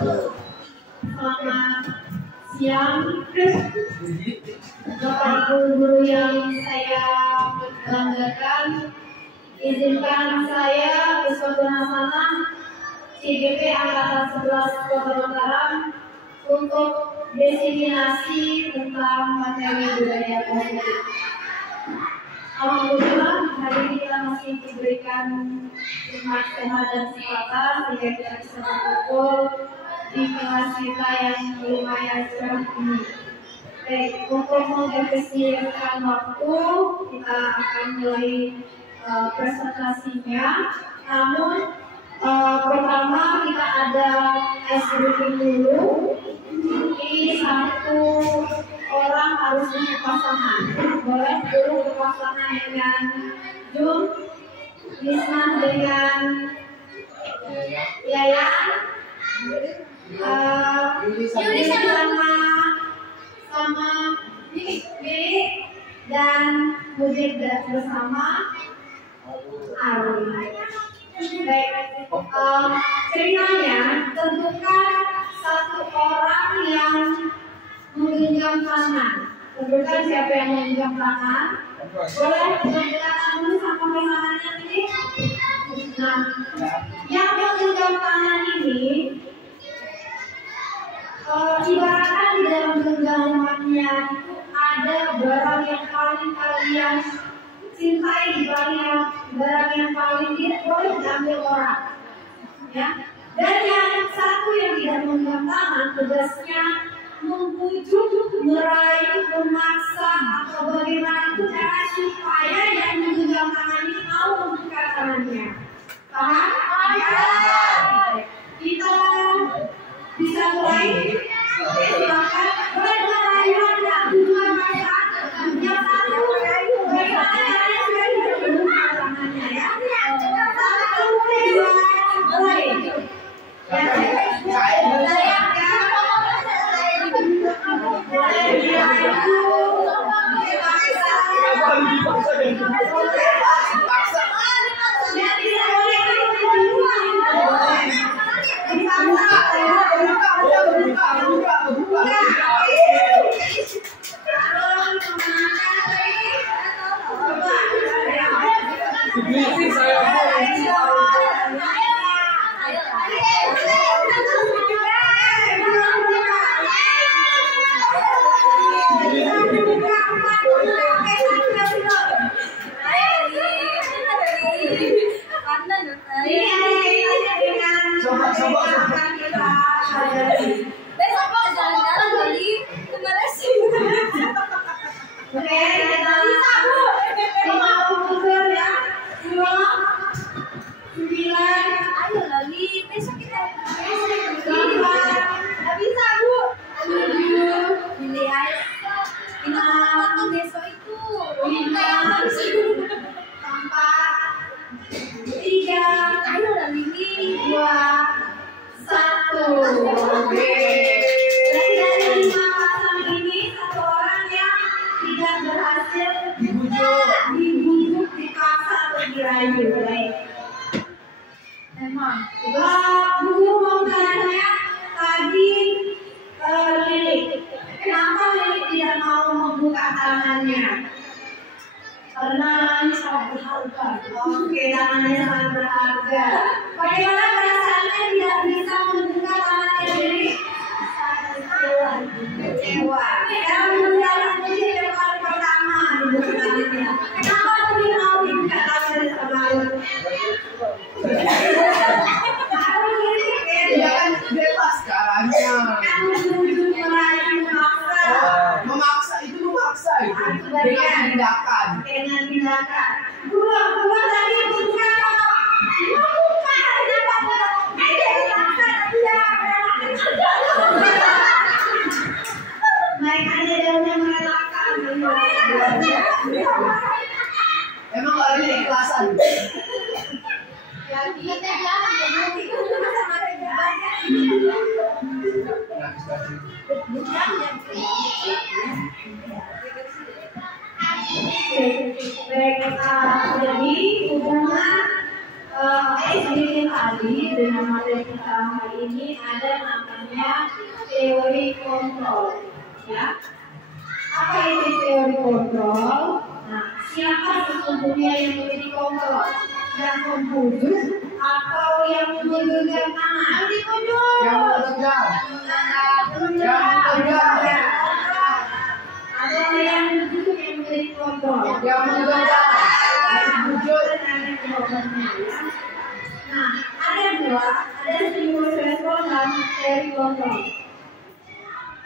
Selamat siang, Bapak Ibu guru yang saya banggakan. Izinkan saya Puspa Gunasana, CGP Angkatan 11 Kota Mataram, untuk diseminasi tentang materi budaya positif. Alhamdulillah, hari ini kita masih diberikan nikmat sehat dan kesehatan sehingga kita bisa berkumpul di kelas kita yang lumayan cerah ini. Baik, untuk mengefisienkan waktu, kita akan mulai presentasinya. Namun pertama kita ada ice breaking dulu. Ini satu orang harus berpasangan tangan. Boleh dulu berpasangan dengan Jun, Lisna dengan Yayan, Yuli sama Billy dan Mujib bersama Arun. Baik, ceritanya tentukan satu orang yang menggenggam tangan. Tentukan siapa yang menggenggam tangan. Boleh menggenggam dulu sama pasangannya ini. Nah, yang menggenggam tangan ini ibaratkan di dalam genggamannya itu ada barang yang paling kalian cintai, barang yang paling tidak boleh diambil orang, ya. Dan yang satu yang tidak menggenggam tangan tugasnya membujuk, meraih, memaksa atau bagaimana cara supaya yang menggenggam tangan ini mau membuka tangannya. Paham? Kita bisa mulai. Silakan. Boleh meraihkan yang dua masak. Yang satu bagaimana supaya tidak membuka tangannya, ya. Satu, dua, mulai. Jadi hubungan Sedikit tadi dengan materi kita hari ini ada namanya teori kontrol, ya. Apa itu teori kontrol? Nah, siapa sesungguhnya yang menjadi kontrol? Yang membujuk atau yang menggenggam tangan? Yang dibujuk. Yang menggenggam. Ada yang membujuk yang menjadi kontrol. Yang menggenggam. Nah, ada dua, ada stimulus respon dan teori kontrol.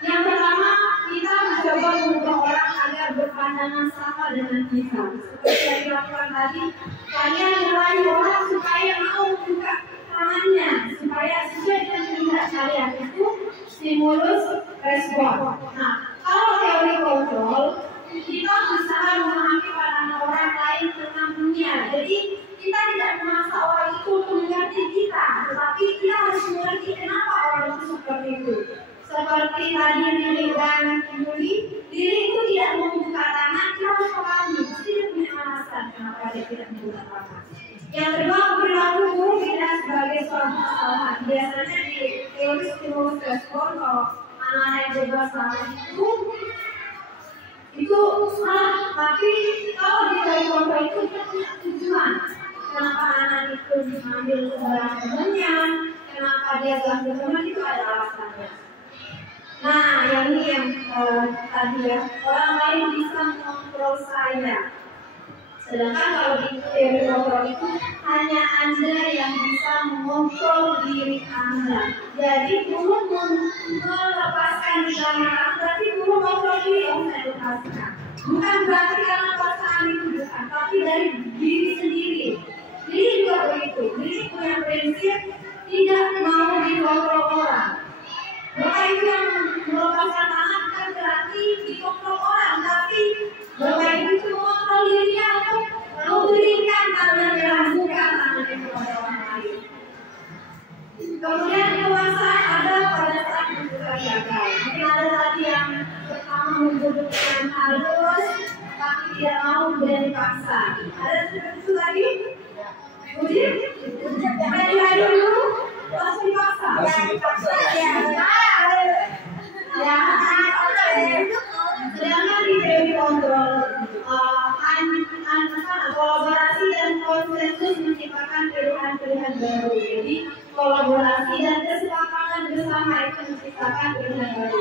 Yang pertama, kita mencoba mengubah orang agar berpandangan sama dengan kita. Seperti yang dilakukan tadi, kalian merayu orang supaya mau buka tangannya, supaya sesuai dengan kehendak kalian. Itu stimulus respon. Nah, kalau teori kontrol, kita berusaha memahami pandangan orang lain tentang dunia. Jadi kita tidak memaksa orang itu untuk mengerti kita, tetapi kita harus mengerti kenapa orang itu seperti itu. Seperti tadi Lili dan Yuli, Lili itu tidak mau membuka tangan, kita harus pahami, pasti dia punya alasan kenapa dia tidak membuka tangan. Yang kedua, perilaku buruk tidak sebagai suatu kesalahan. Biasanya di teori stimulus respon, kalau anak-anak yang bebas salah itu salah, tapi kalau di teori kontrol itu kita punya tujuan. Kenapa anak itu mengambil barang temannya, kenapa dia ganggu teman, itu ada alasannya. Nah, yang ini yang tadi ya, orang lain bisa mengontrol saya. Sedangkan kalau di teori kontrol itu hanya Anda yang bisa mengontrol diri Anda. Jadi guru melepaskan di dalam, berarti guru mengontrol diri yang saya lepaskan. Bukan berarti karena pasangan itu bukan, tapi dari diri sendiri. Diri juga begitu. Diri punya prinsip tidak mau dikontrol orang. Bapak itu yang melepaskan tangan bukan berarti dikontrol orang, tapi Bapak itu mengontrol dirinya untuk memberikan tangan melakukan tangannya kepada orang lain. Kemudian kekuasaan ada pada saat membuka gagal. Mungkin ada tadi yang pertama membutuhkan dengan halus, tapi tidak mau dan dipaksa. Ada seperti itu tadi? Uji? Ada dulu? Langsung dipaksa? Ya. Sedangkan di teori kontrol, kolaborasi dan konsensus menciptakan pilihan-pilihan baru. Jadi kolaborasi dan kesepakatan bersama itu menciptakan pilihan baru.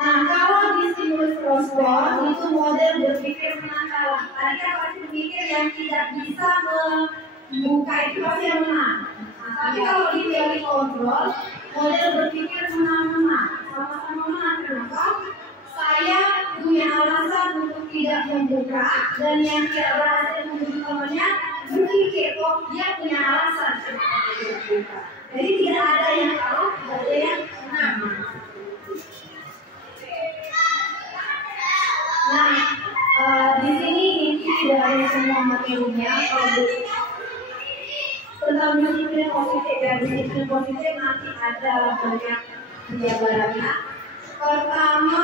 Nah, kalau di stimulus respon itu model berpikir menang. Tadi kan pasti berpikir yang tidak bisa membuka itu pasti yang menang. Nah, tapi kalau di teori kontrol, model berpikir menang-menang, sama-sama menang. Kenapa? Saya punya alasan untuk tidak membuka, dan yang tidak berhasil membuka temannya berpikir kok dia punya alasan untuk tidak membuka. Jadi tidak ada yang kalah, tidak ada yang menang. Nah, di sini inti dari semua materinya tentang disiplin positif dan disiplin positif nanti ada banyak penjabarannya. Pertama,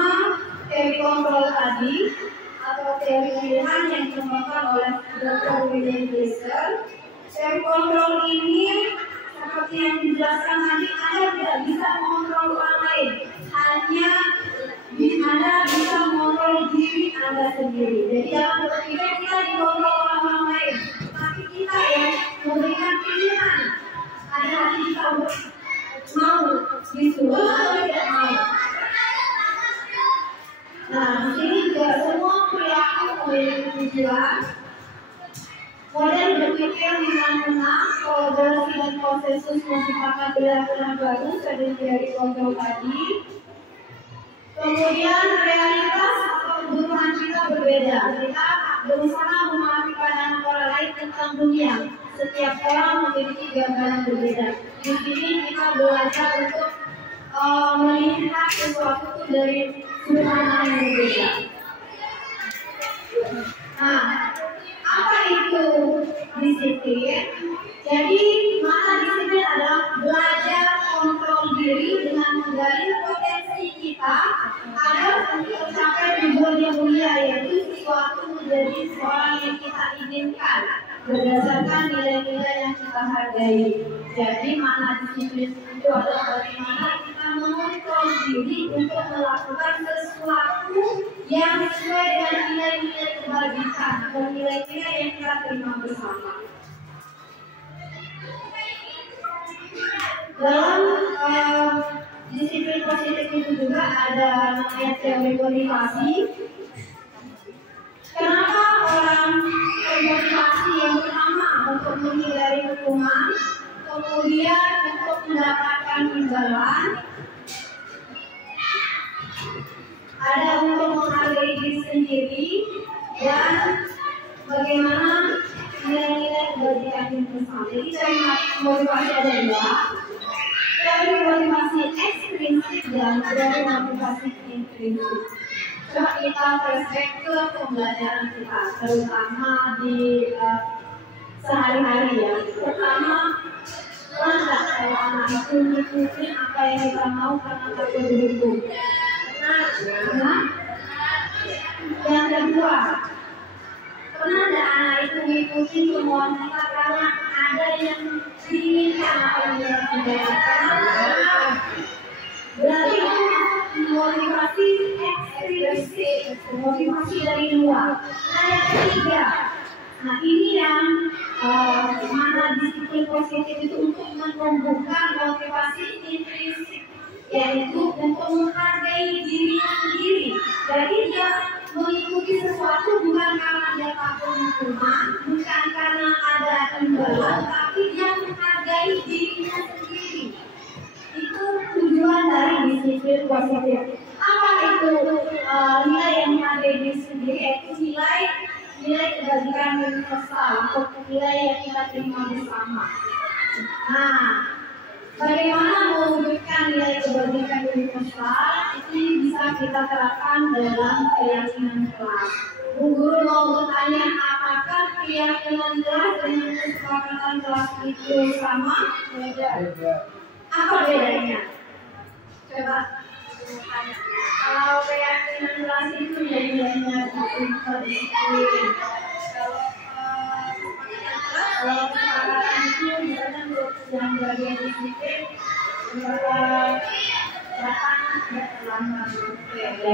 teori kontrol tadi atau teori pilihan yang dikembangkan oleh Dr. William Glasser. Teori kontrol ini seperti yang dijelaskan tadi, Anda tidak bisa mengontrol orang lain, hanya Anda bisa mengontrol diri Anda sendiri. Jadi jangan berpikir kita dikontrol orang lain, tapi kita yang memberikan pilihan. Ada hati kita untuk mau disuruh atau tidak mau. Nah, di sini juga semua perilaku memiliki tujuan. Model berpikir menang-menang, kolaborasi dan konsensus menciptakan pilihan baru dari kontrol tadi. Kemudian realitas atau kebutuhan kita berbeda. Kita berusaha memahami pandangan orang lain tentang dunia. Setiap orang memiliki gambaran berbeda. Di sini kita belajar untuk melihat sesuatu dari sudut pandang yang berbeda. Nah, apa itu disiplin? Jadi maka disiplin adalah belajar kontrol diri dengan menggali potensi kita agar tercapai tujuan yang mulia, yaitu sesuatu menjadi seorang yang kita inginkan berdasarkan nilai-nilai yang Jadi makna disiplin itu adalah bagaimana kita mengontrol diri untuk melakukan sesuatu yang sesuai dengan nilai-nilai kebajikan atau nilai-nilai yang kita terima bersama. Dalam disiplin positif itu juga ada namanya teori motivasi. Kenapa orang termotivasi yang pertama untuk menghindari hukuman, kemudian untuk mendapatkan imbalan, ada untuk menghargai diri sendiri, dan bagaimana nilai-nilai kebajikan yang bersama. Jadi teori motivasi ada dua, teori motivasi ekstrinsik dan teori motivasi intrinsik. Coba kita flashback ke pembelajaran kita, terutama di sehari-hari ya. Pertama, pernah nggak kalau anak itu ngikutin apa yang kita mau karena takut dihukum? Pernah? Yang kedua, pernah nggak anak itu ngikutin kemauan kita karena ada yang diinginkan apa yang kita inginkan? Berarti itu motivasi ekstrinsik, motivasi dari luar. Nah yang ketiga, nah ini yang mana disiplin positif itu untuk menumbuhkan motivasi intrinsik, yaitu untuk menghargai dirinya sendiri. Jadi dia mengikuti sesuatu bukan karena dia takut hukuman, bukan karena ada imbalan, tapi dia menghargai dirinya sendiri. Itu tujuan dari disiplin positif. Apa itu nilai yang menghargai diri sendiri? Yaitu nilai kebajikan universal atau nilai yang kita terima bersama. Nah, bagaimana mewujudkan nilai kebajikan universal? Ini bisa kita terapkan dalam keyakinan kelas. Bu Guru mau bertanya, apakah keyakinan kelas dengan kesepakatan kelas itu sama? Beda. Apa bedanya? Coba kalau keyakinan kelas itu nilainya disiplin. Kalau kesepakatan itu misalnya untuk yang bagian disiplin datang terlambat.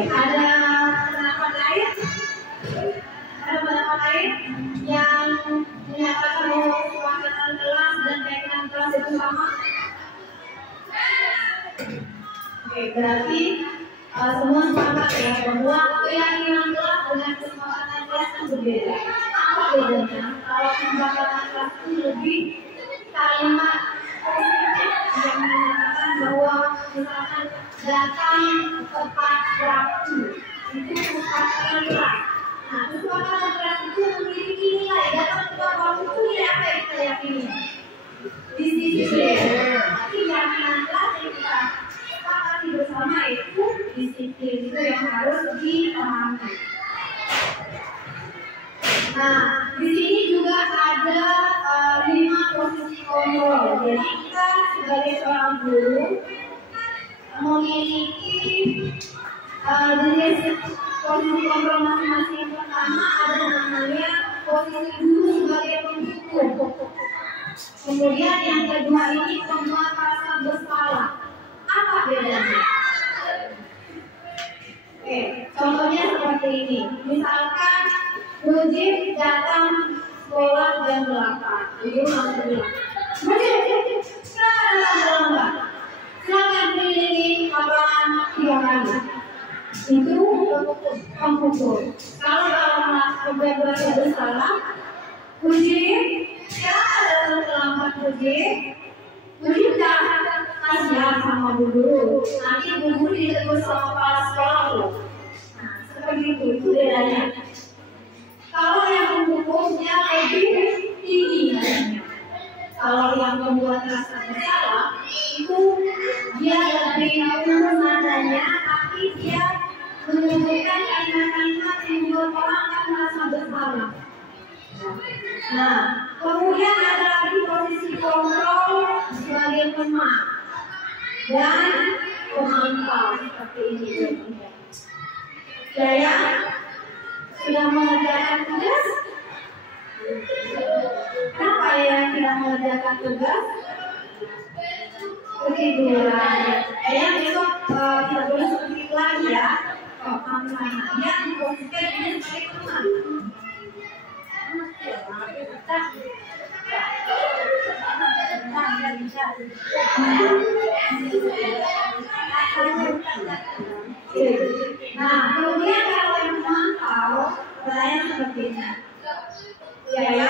Ada pendapat lain? Ada pendapat lain yang menyatakan bahwa kesepakatan kelas dan keyakinan kelas itu sama? Oke, berarti semua sepakat ya bahwa keyakinan kelas dengan kesepakatan kelas itu berbeda. Apa bedanya? Kalau kesepakatan kelas itu lebih kalimat positif yang menyatakan bahwa misalkan datang tepat waktu itu kesepakatan kelas. Nah, kesepakatan kelas itu memiliki nilai datang tepat waktu itu nilai apa yang kita yakini? Disiplin. Keyakinan kelas yang kita sepakati bersama itu disiplin, itu yang harus dipahami. Nah, di sini juga ada 5 posisi kontrol. Jadi kita sebagai seorang guru memiliki jenis posisi kontrol masing-masing. Yang pertama ada namanya posisi guru sebagai pendukung. Kemudian yang kedua ini pembuat rasa bersalah. Apa bedanya? Oke, contohnya seperti ini. Misalkan Mujib datang sekolah jam 8. Ibu langsung bilang, Mujib, silakan datang terlambat. Silakan kelilingi lapangan 3 kali. Itu pemukul. Kalau pembuat rasa bersalah, Mujib, silakan datang terlambat. Mujib jangan kasihan sama Bu Guru. Nanti Bu Guru ditegur sama kepala sekolah loh. Nah, seperti itu bedanya. Kalau yang menghukumnya lebih tinggi nadanya. Kalau yang membuat rasa bersalah itu dia lebih turun nadanya, tapi dia menunjukkan kalimat-kalimat yang membuat orang akan merasa bersalah. Nah, kemudian ada lagi posisi kontrol sebagai pemaaf dan pemantau seperti ini. Saya sudah mengerjakan tugas. Kenapa ya tidak mengerjakan tugas? ketiduran. Yang besok tidak boleh seperti itu lagi ya. Oh, mana dia posisinya ini seperti teman. Nah, kemudian kalau yang memantau, pertanyaan seperti ini. Ya,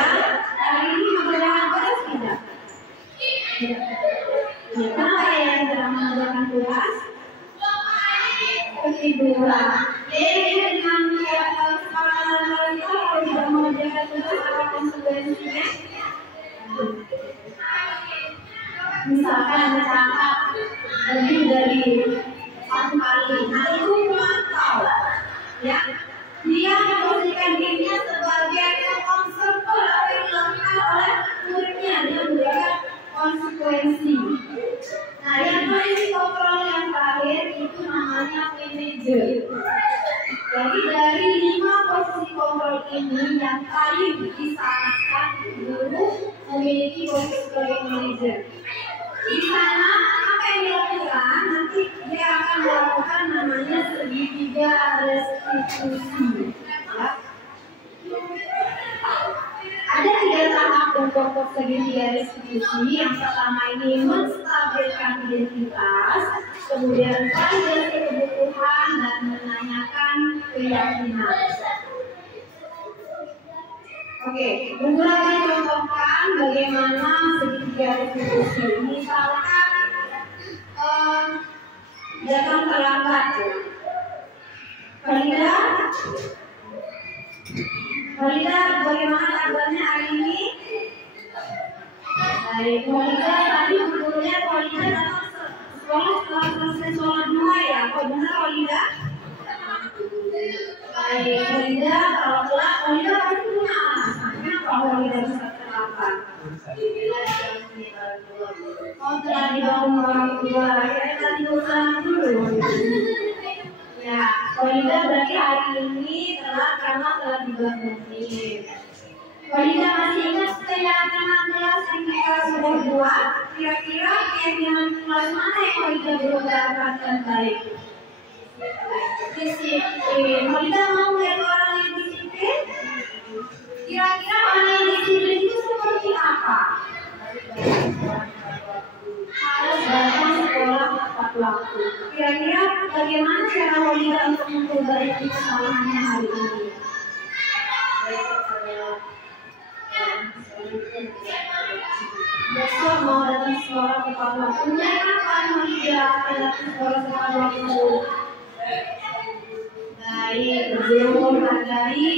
hari ini menggunakan tugas tidak? Kenapa yang tidak menggunakan tugas? Ketiduran. Jadi dengan kesepakatan kita kalau tidak mengerjakan tugas apa konsekuensinya? Misalkan mencatat lebih dari 1 kali, nah itu memantau, ya. Dia memposisikan dirinya sebagai observer apa yang dilakukan oleh muridnya dengan memberikan konsekuensi. Nah, yang posisi kontrol yang terakhir itu namanya manager. Jadi dari 5 posisi kontrol ini yang paling disarankan guru memiliki posisi sebagai manager. Di sana apa yang dilakukan? Nanti dia akan melakukan namanya segitiga restitusi. Ya. Ada 3 tahap untuk segitiga restitusi. Yang pertama ini menstabilkan identitas, kemudian validasi kebutuhan dan menanyakan keyakinan. Oke, Bunda akan contohkan bagaimana segitiga restitusi. Misalkan datang terlambat. Farida, bagaimana kabarnya hari ini? Baik, Farida tadi gurunya Farida datang sekolah setelah selesai sholat 2 ya. Kok benar Farida? Baik, Farida kalau telat Farida pasti punya alasannya kalau Farida bisa terlambat. Oh, telah dibangun orang tua. Ya, tadi usaha dulu. Ya, Farida berarti hari ini telat karena telah dibangunin. Farida masih ingat keyakinan kelas yang kita sudah buat? Kira-kira keyakinan kelas mana yang Farida belum dapatkan baik? Disiplin. Farida mau lihat orang yang disiplin? Kira-kira orang yang disiplin itu seperti apa? Harus datang sekolah tepat waktu. Kira-kira bagaimana cara Farida untuk memperbaiki kesalahannya hari ini? Besok mau datang sekolah tepat waktu. Kapan Farida akan datang sekolah tepat waktu? Baik, guru menghargai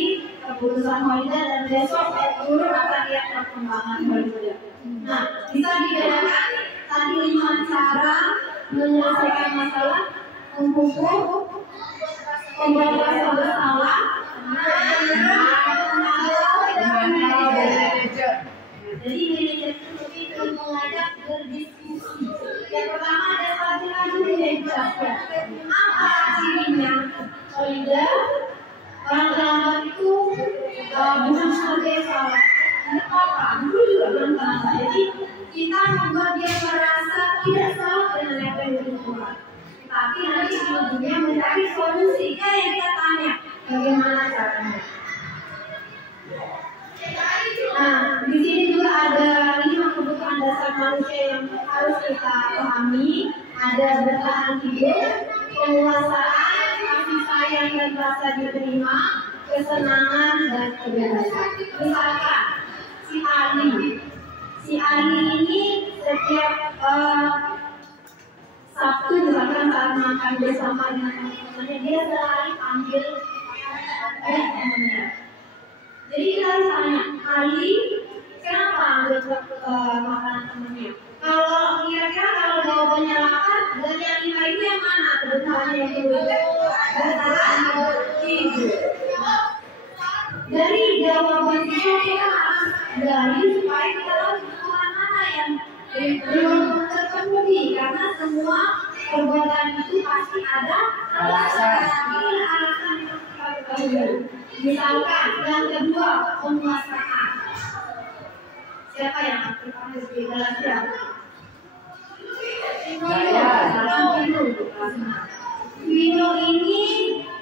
keputusan Farida dan besok guru akan lihat perkembangan Farida. Nah, bisa dibedakan tadi 5 cara menyelesaikan masalah, memupuk, pembahasan bersalah, jadi manajer itu mengajak berdiskusi. Yang pertama ada strategi menjelaskan apa cirinya. Farida, orang terlambat itu bukan sebagai salah. Tidak apa-apa, dulu juga belum salah. Jadi kita membuat dia merasa tidak salah dengan apa yang dilakukan. Tapi nanti di ujungnya mencari solusinya yang kita tanya bagaimana caranya. Nah, di sini juga ada 5 kebutuhan dasar manusia yang harus kita pahami. Ada bertahan hidup, penguasaan, kasih sayang dan rasa diterima, kesenangan dan kebebasan. Misalkan si Ali ini setiap Sabtu misalkan saat makan bersama dengan teman-temannya dia selalu ambil temannya. Jadi kita harus tanya, Ali kenapa ambil makanan temannya? Kalau kira-kira kalau jawabannya lapar, dari yang 5 itu yang mana? Kebetulan yang kedua bertahan hidup. Dari jawaban itu kita harus gali supaya kita tahu kebutuhan mana yang belum terpenuhi, karena semua perbuatan itu pasti ada alasan. Ini alasan yang kita ketahui. Misalkan yang kedua penguasaan. Siapa yang harus dijelaskan? Vino ini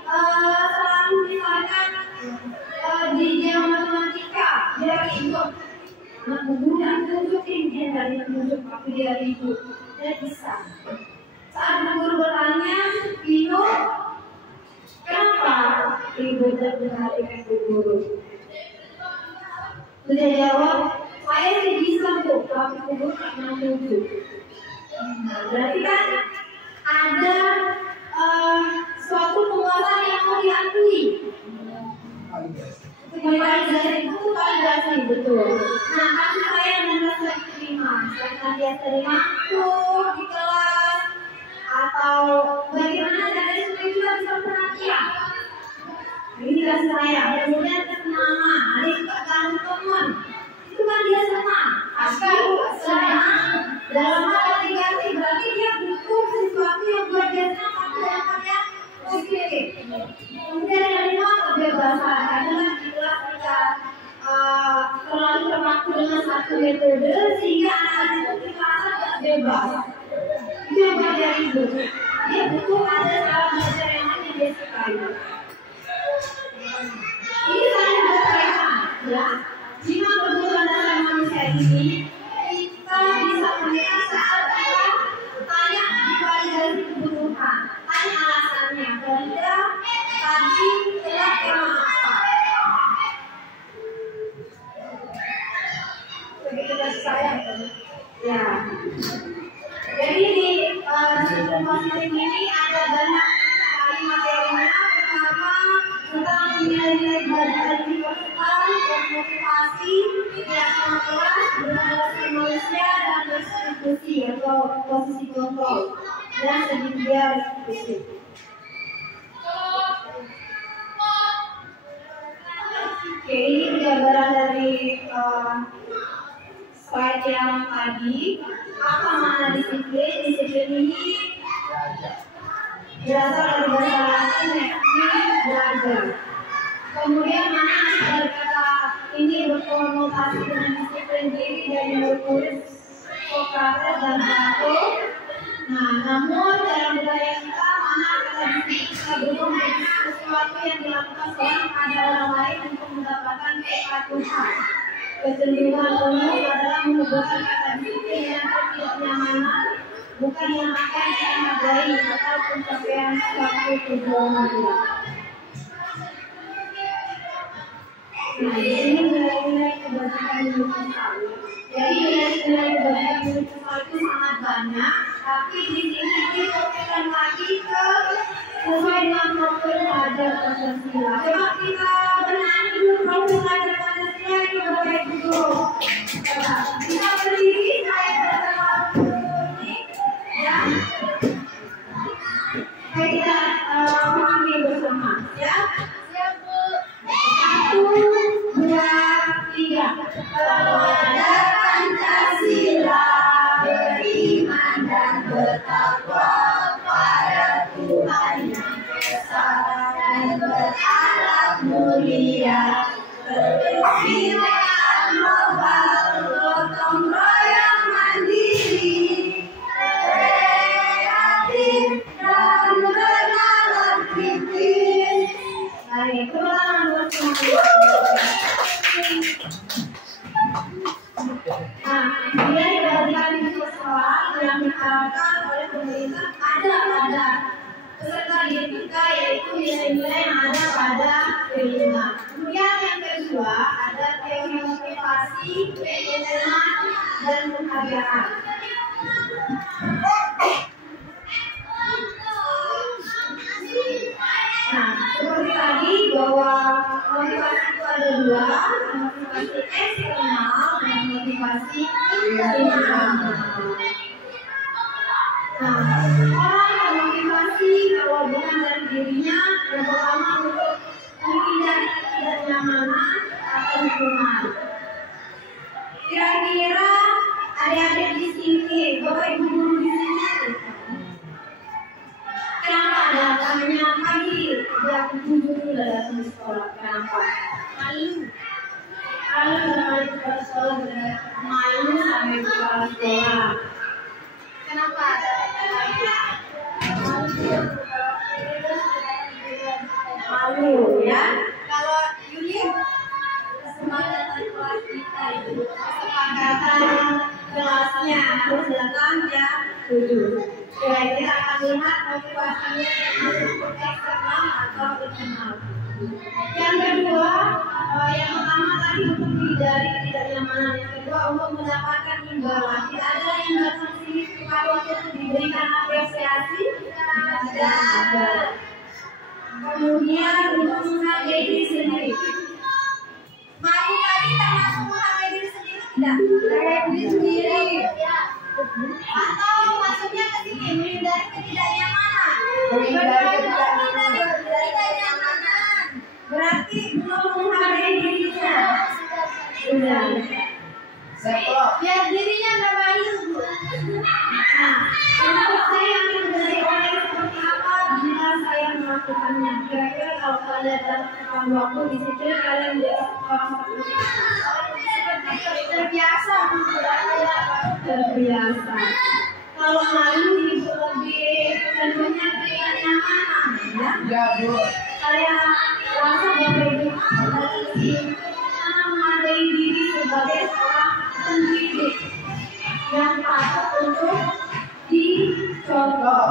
selalu misalkan di jam matematika dia ribut. Nah, guna tunjukin dia dari tunjuk tapi dia ribut. Dia bisa. Saat guru bertanya, Vino, kenapa ribut dan perhatikan guru? Dia jawab, saya sih bisa tuh, tapi guru karena tunjuk. Berarti kan ada suatu penguasaan yang mau diakui. Validasi itu validasi betul. Nah, tapi saya merasa diterima. Karena dia terima tuh di kelas atau bagaimana cara supaya kita bisa perhatian. Ini kelas saya. Kemudian nama, adik kakak teman. Itu kan dia senang. Askar senang. Dalam hal validasi berarti dia butuh sesuatu yang buat dia senang tapi dalam yang positif. Kemudian yang kedua kebebasan. Karena di kelas kita terlalu terpaku dengan satu metode sehingga anak-anak itu merasa tidak bebas. Itu yang buat dia ribut. Dia butuh ada cara belajar yang lain yang dia sukai. Ini saya berkaitan, ya. Jika kebutuhan dasar manusia ini kita bisa melihat saat kita tanya validasi kebutuhan, tanya alasannya. Valida tadi telah apa? Begitu kasih sayang, ya. Jadi di masing-masing ini ada banyak kali materinya. Pertama tentang nilai-nilai belajar universal dan motivasi, kegiatan kelas, berrelasi manusia dan berdiskusi atau posisi kontrol dan segitiga diskusi. Oke, ini gambaran dari slide yang tadi. Apa makna disiplin? Disiplin ini berasal dari bahasa Latin yakni belajar. Kemudian mana dari kata ini berkonotasi dengan disiplin diri dari murid Socrates dan Plato. Nah, namun dalam budaya kita mana kata disiplin kita belum menjadi sesuatu yang dilakukan seorang pada orang lain untuk mendapatkan kepatuhan. Kecenderungan umum adalah menyebutkan kata disiplin yang ketidaknyamanan, bukan yang akan dihargai atau pencapaian suatu tujuan. Nah, ini nilai-nilai kebajikan universal. Jadi nilai-nilai kebajikan universal itu sangat banyak, tapi di sini difokuskan lagi ke sesuai dengan profil belajar Pancasila. Coba kita benahi dulu profil belajar Pancasila itu bapak ibu. Coba kita berdiri, saya bersama ini, ya. Baik, kita memahami bersama, ya. Satu, dua, tiga. Kepada Pancasila, beriman dan bertakwa pada Tuhan yang Esa dan berakhlak mulia, berkesinambungan global, gotong royong mandiri, kreatif dan bernalar kritis. Baik, ulangan dua semuanya. Nah, dia dibagikan di sekolah yang diterapkan oleh pemerintah ada pada peserta didik kita, yaitu nilai-nilai yang ada pada kelima. Kemudian yang kedua ada teori motivasi, keinginan dan penghargaan. Nah, seperti tadi bahwa motivasi itu ada dua, motivasi eksternal dan motivasi internal. Nah, orang yang motivasi kalau bukan dari dirinya, yang pertama untuk menghindari ketidaknyamanan atau hukuman. Kira-kira adik-adik di sini, bapak ibu guru di sini, kenapa datangnya pagi jam 7 sudah datang di sekolah? Kenapa? Malu. Kalau sampai ke sekolah, malu sampai ke sekolah. Kenapa? melihat motivasinya yang masuk eksternal atau internal. Yang kedua, yang pertama tadi untuk menghindari ketidaknyamanan. Yang kedua untuk mendapatkan imbalan. Tidak ada yang datang sini supaya untuk diberikan apresiasi. Tidak ada. Kemudian untuk menghargai diri sendiri. Malu tadi termasuk menghargai diri sendiri tidak? Menghargai diri sendiri. Atau maksudnya ke sini menghindari ketidaknyamanan. Menghindari ketidaknyamanan. Berarti belum menghargai dirinya. Sudah. Biar dirinya nggak malu. Nah, untuk saya menjadi orang seperti apa bila saya melakukannya? Kira-kira kalau kalian dalam waktu di situ kalian jadi orang seperti terbiasa, terbiasa. Kalau malu ibu lebih tentunya tidak nyaman, ya. Saya rasa Bapak Ibu harus menghargai diri sebagai seorang pendidik yang patut untuk dicontoh.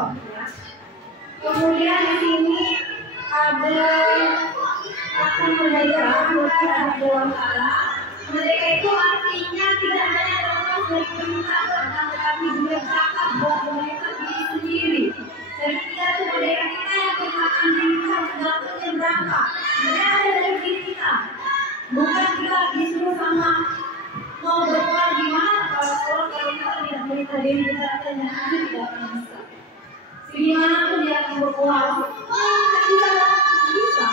Kemudian di sini ada akan merdeka, ada dua kata. Merdeka itu artinya tidak hanya terlepas dari permintaan, tetapi juga zakat buat mereka diri sendiri. Dan kita itu merdeka kita yang bermakan diri kita tergantung berapa. Mereka ada dari diri kita. Bukan kita disuruh sama mau berbuat gimana kalau kita tidak merintah diri kita dan tidak akan bisa. Gimana pun dia akan berbuat, kita tidak bisa.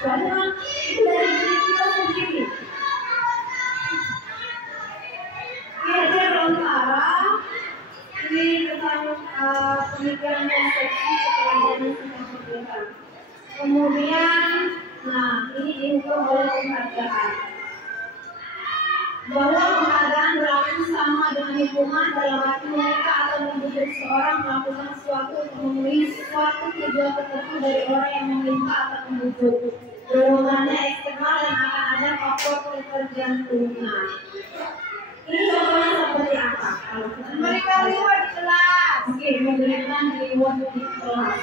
Karena itu dari diri kita sendiri. Kira-kira antara ini tentang pemikiran konsepsi keteladanan tentang pemikiran. Kemudian, nah ini dihukum oleh penghargaan. Bahwa penghargaan berlaku sama dengan hukuman dalam arti mereka atau membujuk seorang melakukan sesuatu untuk memenuhi suatu tujuan tertentu dari orang yang meminta atau membujuk. Dorongannya eksternal dan akan ada faktor ketergantungan. Ini contohnya seperti apa? Memberikan reward di kelas. Oke, memberikan reward di kelas.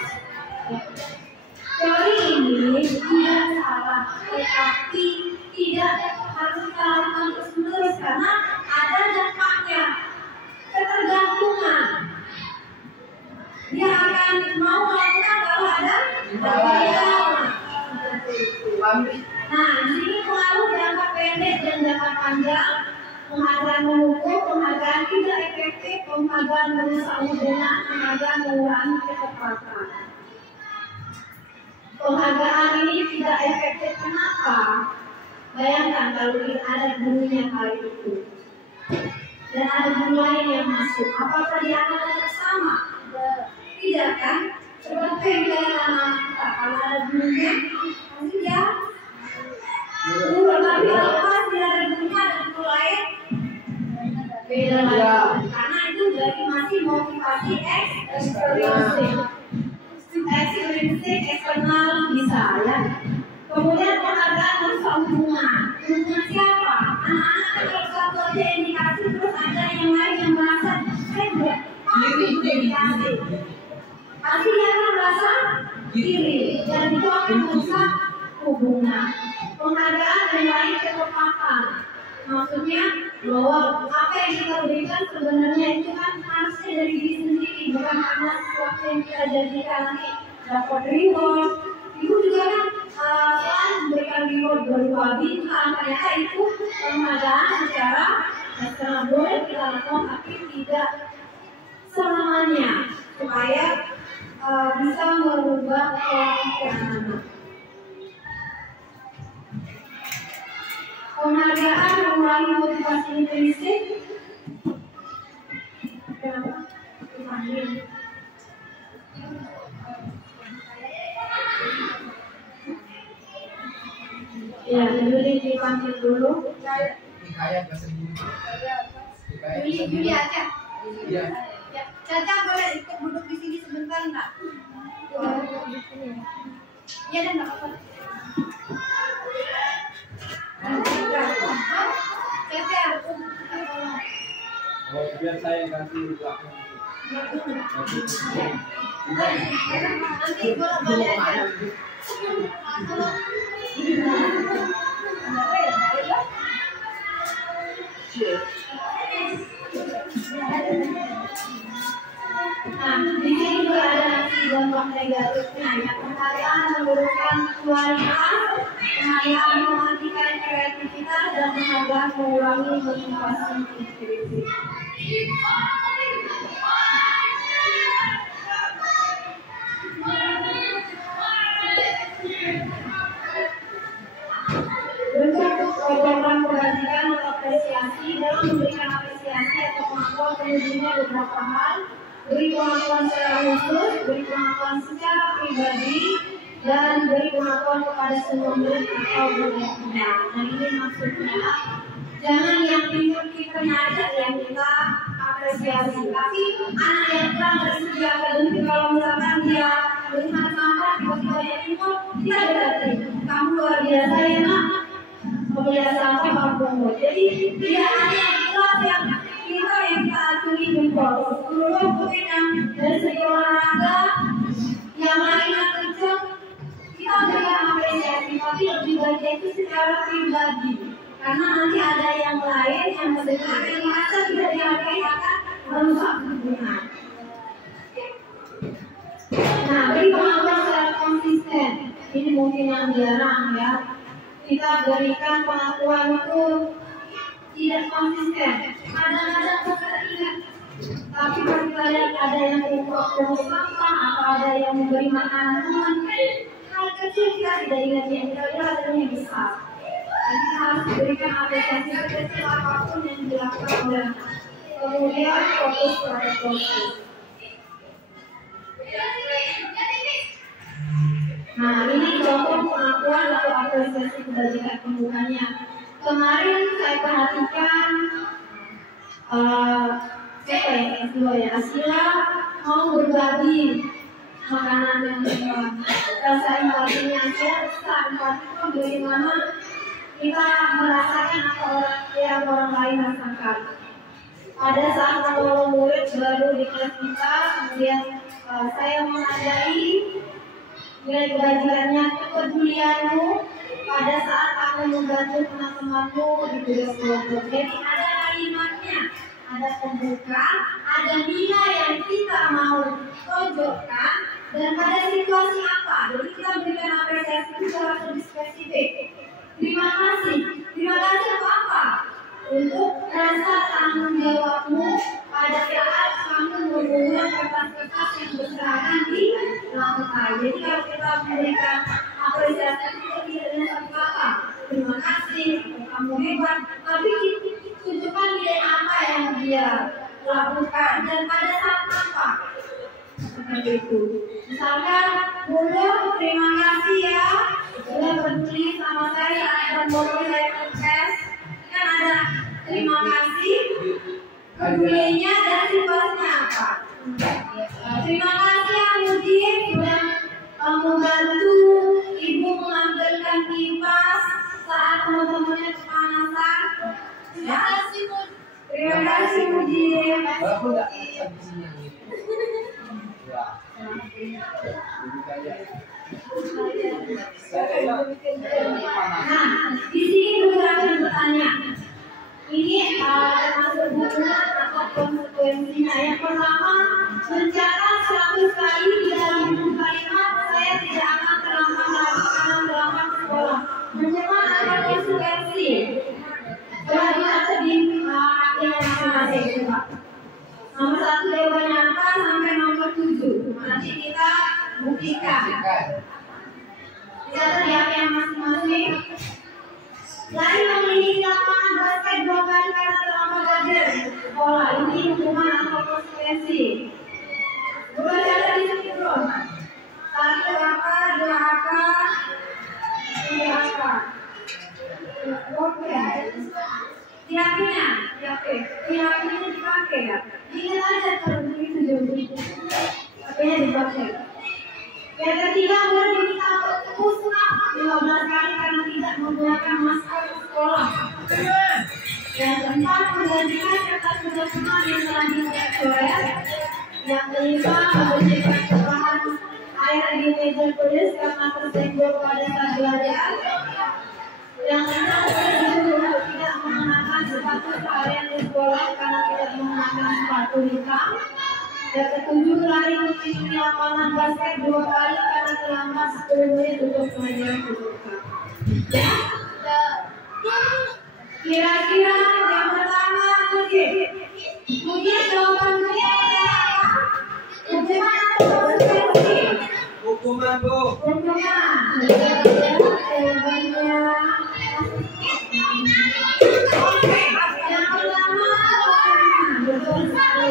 Teori ini tidak salah, tetapi tidak harus kita lakukan terus-menerus karena ada dampaknya. Ketergantungan. Dia akan mau melakukan kalau ada dampaknya. Nah, di sini pengaruh jangka pendek dan jangka panjang. Penghargaan menghukum, penghargaan tidak efektif, penghargaan merusak hubungan, penghargaan mengurangi kecepatan. Penghargaan ini tidak efektif kenapa? Bayangkan kalau ada gurunya kali itu dan ada guru lain yang masuk, apakah dia akan tetap sama? Tidak kan? Seperti yang kita anak kita, kalau ada gurunya, pasti dia guru, tapi lepas tidak ada gurunya ada guru lain, beda lagi. Karena itu berarti masih motivasi ekstrinsik eksternal bisa ya. Kemudian penghargaan merusak hubungan. Hubungan siapa? Anak-anak kalau satu aja yang dikasih terus ada yang lain yang merasa saya juga dikasih. Pasti dia akan merasa diri dan itu akan merusak hubungan. Penghargaan dan lain ketepatan. Maksudnya bahwa apa yang kita berikan sebenarnya itu kan harusnya dari diri sendiri, bukan karena sesuatu yang kita jadikan nanti dapat reward. Ibu juga kan selalu memberikan reward berupa bintang, ternyata itu penghargaan secara eksternal boleh kita lakukan tapi tidak selamanya supaya bisa merubah pola pikir anak. Penghargaan mengurangi motivasi intrinsik. Kenapa? Ya, Juli dipanggil dulu. Juli aja. Iya. Ya, Caca boleh ikut duduk di sini sebentar nggak? Iya dan nggak apa-apa. Biar saya yang kasih belakang. Nanti bolak-balik. Nah, di sini juga ada nanti dampak negatifnya. Yang pertama menurunkan kualitas, pengalihan mematikan kreativitas dan menambah mengurangi motivasi skripsi. Bentuk program kebajikan atau apresiasi dalam memberikan apresiasi atau pengakuan penunjuknya beberapa hal. Beri pengakuan secara khusus, beri pengakuan secara pribadi, dan beri pengakuan kepada semua murid atau murid-muridnya. Nah, ini maksudnya jangan yang pintar-pintarnya aja yang kita apresiasi, tapi anak yang kurang dari segi akademik, kalau misalkan dia melihat sampah tiba-tiba dia input, kita berarti kamu luar biasa ya nak, kebiasaan apa. Jadi tidak ada yang ikhlas yang kita kita acungi jempol. Dulu mungkin yang dari segi olahraga, yang lainnya kerja, kita berikan apresiasi, tapi lebih baik itu secara pribadi. Karena nanti ada yang lain yang mendengar yang merasa tidak dihargai akan merusak hubungan. Nah, beri pengakuan secara konsisten. Ini mungkin yang jarang ya. Kita berikan pengakuan itu tidak konsisten. Kadang-kadang kita ingat, tapi kadang-kadang ada yang mengumpulkan sampah atau ada yang memberi makanan. Hal kecil kita tidak ingat yang kita yang besar. Dan kita harus berikan apresiasi kecil apapun yang dilakukan oleh anak. Kemudian fokus pada proses. Nah, ini contoh pengakuan atau apresiasi kebajikan pembukanya. Kemarin saya perhatikan Asila mau berbagi makanan yang rasa empatinya besar, empati bagaimana kita merasakan apa yang orang lain rasakan. Pada saat awal murid baru di kelas kita, kemudian saya mengajari nilai kebajikannya, kepedulianmu pada saat kamu membantu teman-temanmu di tugas kelompok. Jadi ada kalimatnya, ada pembuka, ada nilai yang kita mau tonjolkan, dan pada situasi apa. Jadi kita berikan apresiasi secara lebih spesifik. Terima kasih untuk apa? Untuk rasa tanggung jawabmu pada saat kamu membuat kertas-kertas yang berserakan di lantai. Jadi kalau kita memberikan apresiasi itu tidak dengan satu kata, terima kasih, kamu hebat, tapi tunjukkan nilai apa yang dia lakukan dan pada saat apa. Seperti itu. Misalkan, Bunda, terima kasih ya sudah peduli sama saya dan baru saya sukses. Kan ada terima kasih, pedulinya dan situasinya apa. Terima kasih ya Mujib sudah membantu ibu mengambilkan kipas saat teman-temannya kepanasan. Terima kasih Mujib. Nah, di sini beberapa bertanya. Ini termasuk hubungan atau konsekuensinya. Yang pertama, mencatat 100 kali di dalam buku kalimat saya tidak akan terlambat lagi karena terlambat sekolah. Menyemat ada konsekuensi. Coba dicatat di HP-nya masing-masing. Nomor 1 jawabannya apa sampai nomor 7. Nanti kita buktikan. Dicatat di HP yang masing-masing. Lari memiliki lapangan basket 2 kali karena terlambat belajar sekolah. Ini hukuman atau konsekuensi. Dua catat di sini bro. 1 apa, 2 apa, 3 apa. Oke. Siapnya, siapnya dipakai ya. Ingat aja kalau begitu jauh. Apanya dipakai. Yang ketiga, boleh diminta untuk push up 15 kali karena tidak menggunakan masker di sekolah. Yang keempat, menggantikan kertas tugas rumah yang telah dicoret. Yang kelima, membersihkan sekolah tertulis karena tersenggol pada saat belajar. Yang enam disuruh tidak mengenakan sepatu seharian di sekolah karena tidak mengenakan sepatu hitam. Yang ketujuh lari menuju lapangan basket 2 kali karena terlambat 10 menit untuk pelajaran terbuka. Ya? Kira-kira yang pertama Muji jawabannya apa? Hukuman atau konsekuensi? Hukuman, Bu. Hukuman. Jawabannya yang pertama betul sekali.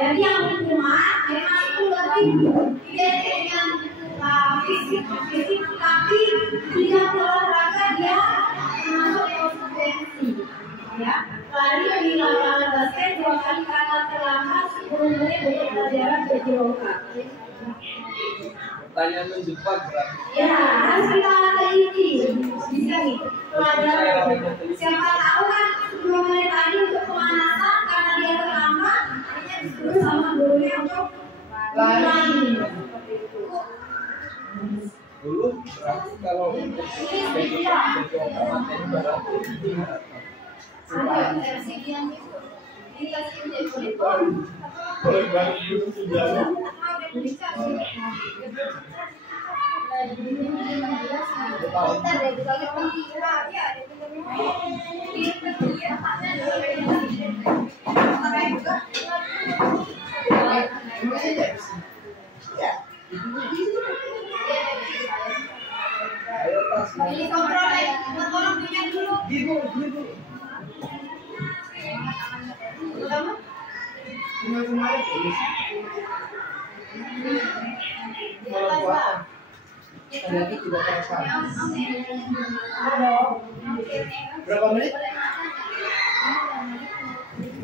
Jadi yang hukuman memang itu lebih identik dengan fisik, tapi tidak berolahraga dia masuk konsekuensi. Ya, lari di lapangan basket 2 kali karena terlambat 10 menit untuk pelajaran PJOK. Pertanyaan menjebak berarti. Ya, harus kita teliti di sini pelajaran. Siapa tahu kan 10 menit tadi untuk pemanasan karena dia terlambat, akhirnya disuruh sama gurunya untuk lari. Dulu berarti kalau untuk Ini kontrol lagi, tolong punya dulu. Ibu. Berapa menit?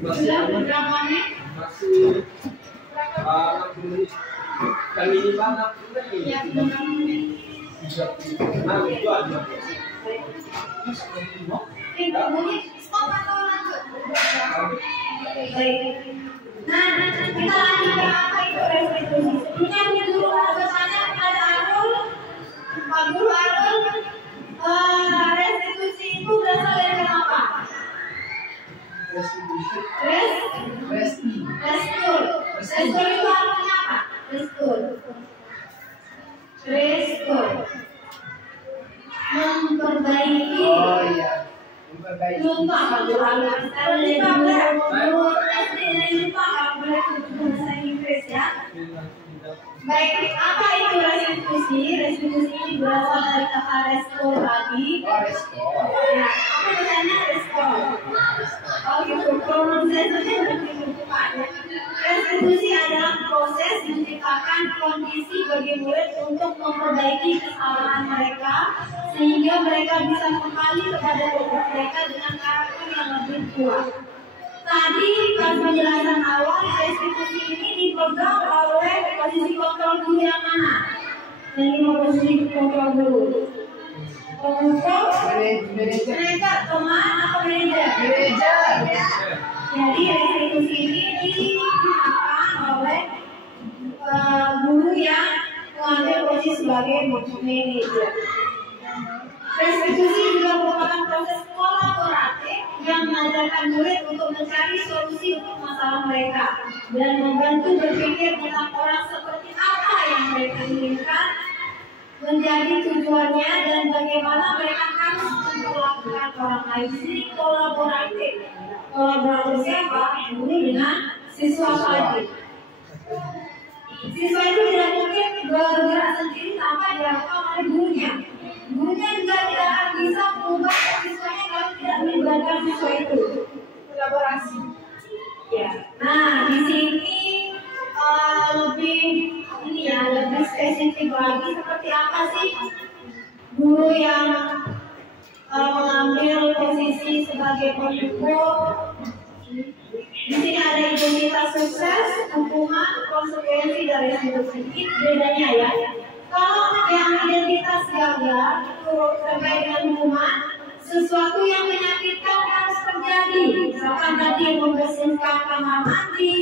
Masih 60 menit. Yang minimal 60 menit. Ya, 60 menit. Itu aja. Stop atau lanjut? Baik. Nah, kita lanjut ke apa itu Restore itu artinya apa? Restore. Memperbaiki. Oh iya. Memperbaiki. Lupa bahasa Inggris ya. Baik, apa itu restitusi? Restitusi ini berasal dari kata restore tadi. Oh, restore. Ya, apa tulisannya restore? Oh gitu, pronunciasinya lebih tepat ya. Restitusi adalah proses menciptakan kondisi bagi murid untuk memperbaiki kesalahan mereka sehingga mereka bisa kembali kepada guru mereka dengan karakter yang lebih kuat. Tadi pas penjelasan awal, restitusi ini dipegang oleh posisi kontrol guru yang mana? Yang posisi kontrol guru. Kontrol manajer, teman atau manajer? Manajer. Jadi restitusi ini digunakan oleh guru yang mengambil posisi sebagai manajer. Restitusi juga merupakan proses kolaboratif yang mengajarkan murid untuk mencari solusi untuk masalah mereka dan membantu berpikir tentang orang seperti apa yang mereka inginkan menjadi tujuannya dan bagaimana mereka harus memperlakukan orang lain. Jadi kolaboratif. Kolaboratif siapa? Guru dengan siswa lagi. Siswa itu tidak mungkin bergerak sendiri tanpa dilakukan oleh gurunya. Gurunya juga tidak akan bisa mengubah siswanya kalau tidak melibatkan siswa itu. Kolaborasi. Ya. Nah, di sini lebih spesifik lagi seperti apa sih guru yang mengambil posisi sebagai pemukul. Di sini ada identitas sukses, hukuman, konsekuensi dari restitusi. Ini bedanya ya. Kalau yang identitas gagal itu terkait dengan hukuman, sesuatu yang menyakitkan harus terjadi. Misalkan tadi membersihkan kamar mandi,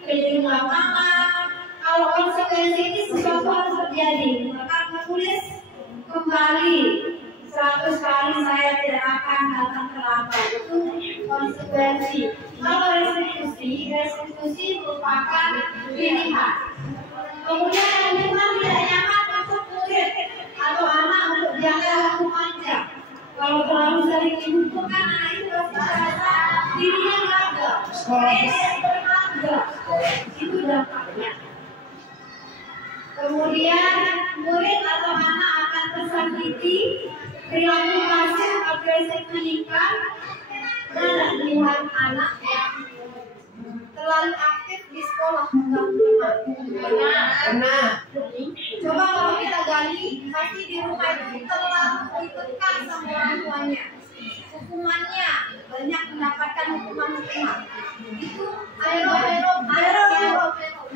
cleaning lapangan. Kalau konsekuensi ini sesuatu harus terjadi. Maka menulis kembali 100 kali saya tidak akan datang terlambat. Itu konsekuensi. Kalau restitusi merupakan pilihan. Kemudian yang memang tidak nyaman untuk murid atau anak untuk jaga waktu manja. Kalau terlalu sering dihukumkan, anak itu merasa dirinya gagal. Bermangga. Itu dampaknya. Kemudian murid atau anak akan tersakiti, perilaku pasif agresif meningkat, dan melihat anak yang terlalu aktif di sekolah Pernah. Coba kalau kita gali, pasti di rumah itu terlalu ditekan sama orang tuanya. Hukumannya banyak mendapatkan hukuman. Itu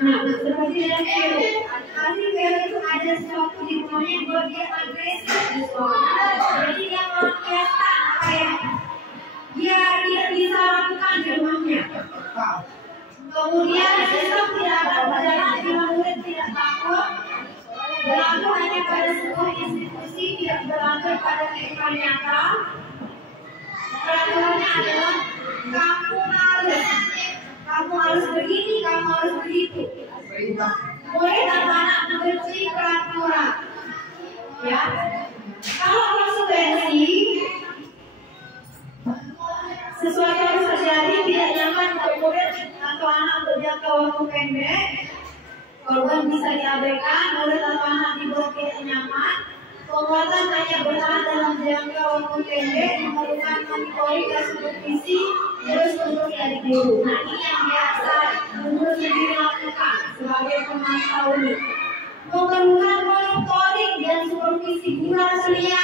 nah, seperti dalam Vero. Pasti Vero itu ada sesuatu di rumahnya yang buat dia agresif di sekolah. Jadi dia melampiaskan apa yang dia tidak bisa lakukan di rumahnya. Kemudian sistem tidak akan berjalan bila murid tidak takut, berlaku hanya pada sebuah institusi, tidak berlaku pada kehidupan nyata. Peraturannya adalah kamu harus begini, kamu harus begitu. Murid atau anak membenci peraturan. Ya, kalau konsekuensi sesuatu harus terjadi, tidak nyaman untuk murid atau anak untuk jangka waktu pendek, korban bisa diabaikan, murid atau anak dibuat tidak nyaman, penguatan hanya bertahan dalam jangka waktu pendek, memerlukan monitoring dan supervisi terus menerus dari guru. Nah, ini yang biasa guru sendiri lakukan sebagai pemantau ini. Memerlukan monitoring dan supervisi guru sendiri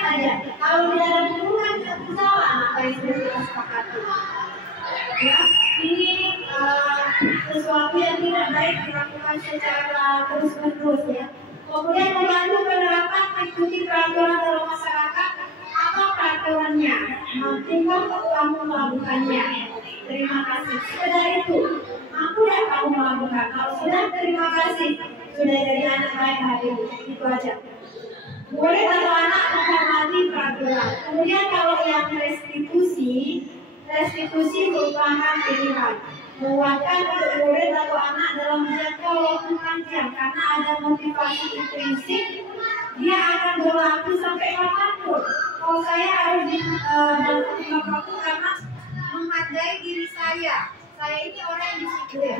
aja. Kalau tidak ada guru kan tidak bisa apa yang sudah kita sepakati. Ya, ini sesuatu yang tidak baik dilakukan secara terus-menerus ya. Kemudian membantu penerapan mengikuti peraturan dalam masyarakat. Apa peraturannya? Mampukah kamu melakukannya? Terima kasih. Sudah itu, mampu dan kamu melakukan. Kalau sudah, terima kasih. Sudah jadi anak baik hari ini. Itu aja. Murid atau anak menghormati peraturan. Kemudian kalau yang restitusi merupakan pilihan. Menguatkan untuk murid atau karena ada motivasi intrinsik, dia akan berlaku sampai kapanpun. Kalau saya harus dalam waktu karena menghargai diri saya ini orang yang disiplin.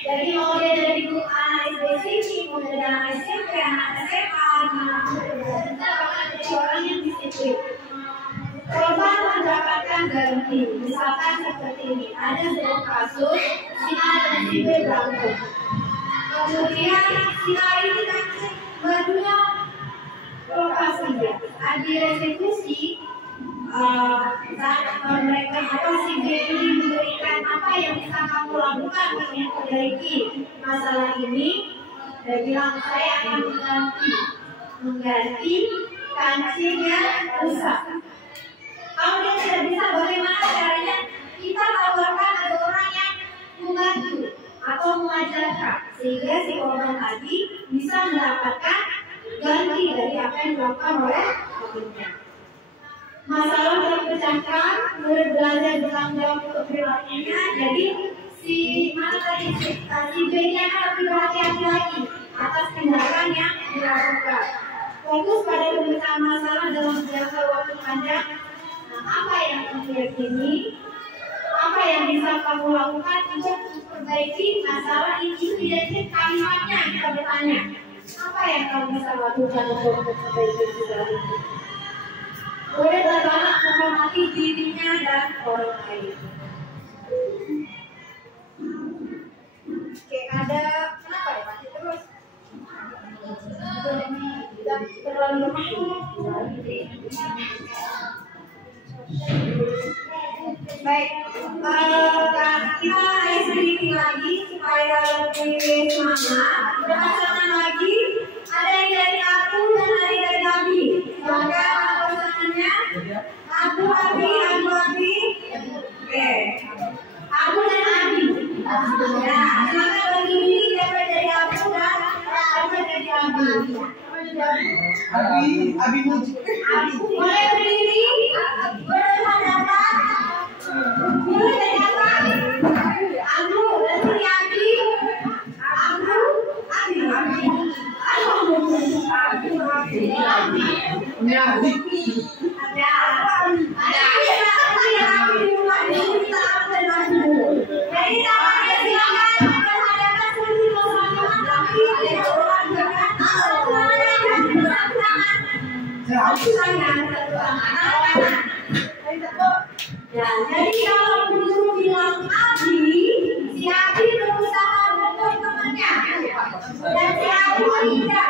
Jadi mau dia dari anak SD, mau jadi anak SMP, anak SMA, anak muda, akan jadi orang yang disiplin. Korban mendapatkan ganti, misalkan seperti ini. Ada sebuah kasus, si A dan si B berantem. Kemudian si A ini kan barunya lokasi ya, di restitusi. Mereka atau si B ini memberikan apa yang bisa kamu lakukan untuk memperbaiki masalah ini. Dia bilang saya akan mengganti kancingnya rusak. Kalau dia tidak bisa, bagaimana caranya? Kita tawarkan ada orang yang membantu atau mengajarkan sehingga si korban tadi bisa mendapatkan ganti dari apa yang dilakukan oleh temannya. Masalah terpecahkan, murid belajar bertanggung jawab untuk perilakunya. Jadi si mana tadi si B nya akan lebih berhati-hati lagi atas tindakan yang dilakukan. Fokus pada pemecahan masalah dalam jangka waktu panjang. Apa yang kamu yakini, apa yang bisa kamu lakukan untuk memperbaiki masalah ini? Jadi kalimatnya kita bertanya, apa yang kamu bisa lakukan untuk memperbaiki masalah ini? Boleh anak menghormati dirinya dan orang lain. Oke, ada kenapa ya masih terus? Terlalu lemah. Baik, kita sedikit lagi supaya lebih semangat. Pasangan lagi, ada yang dari aku dan ada yang dari Abi. Maka pasangannya aku Abi. Oke, aku dan Abi. Ya, silakan bagi diri siapa dari aku dan siapa dari Abi. Abi Muji. Boleh berdiri, berhadapan. Boleh berhadapan. Aku dari Abi. Ya, jadi kalau guru bilang Abi, si Abi berusaha memukul temannya, dan si Abi tidak.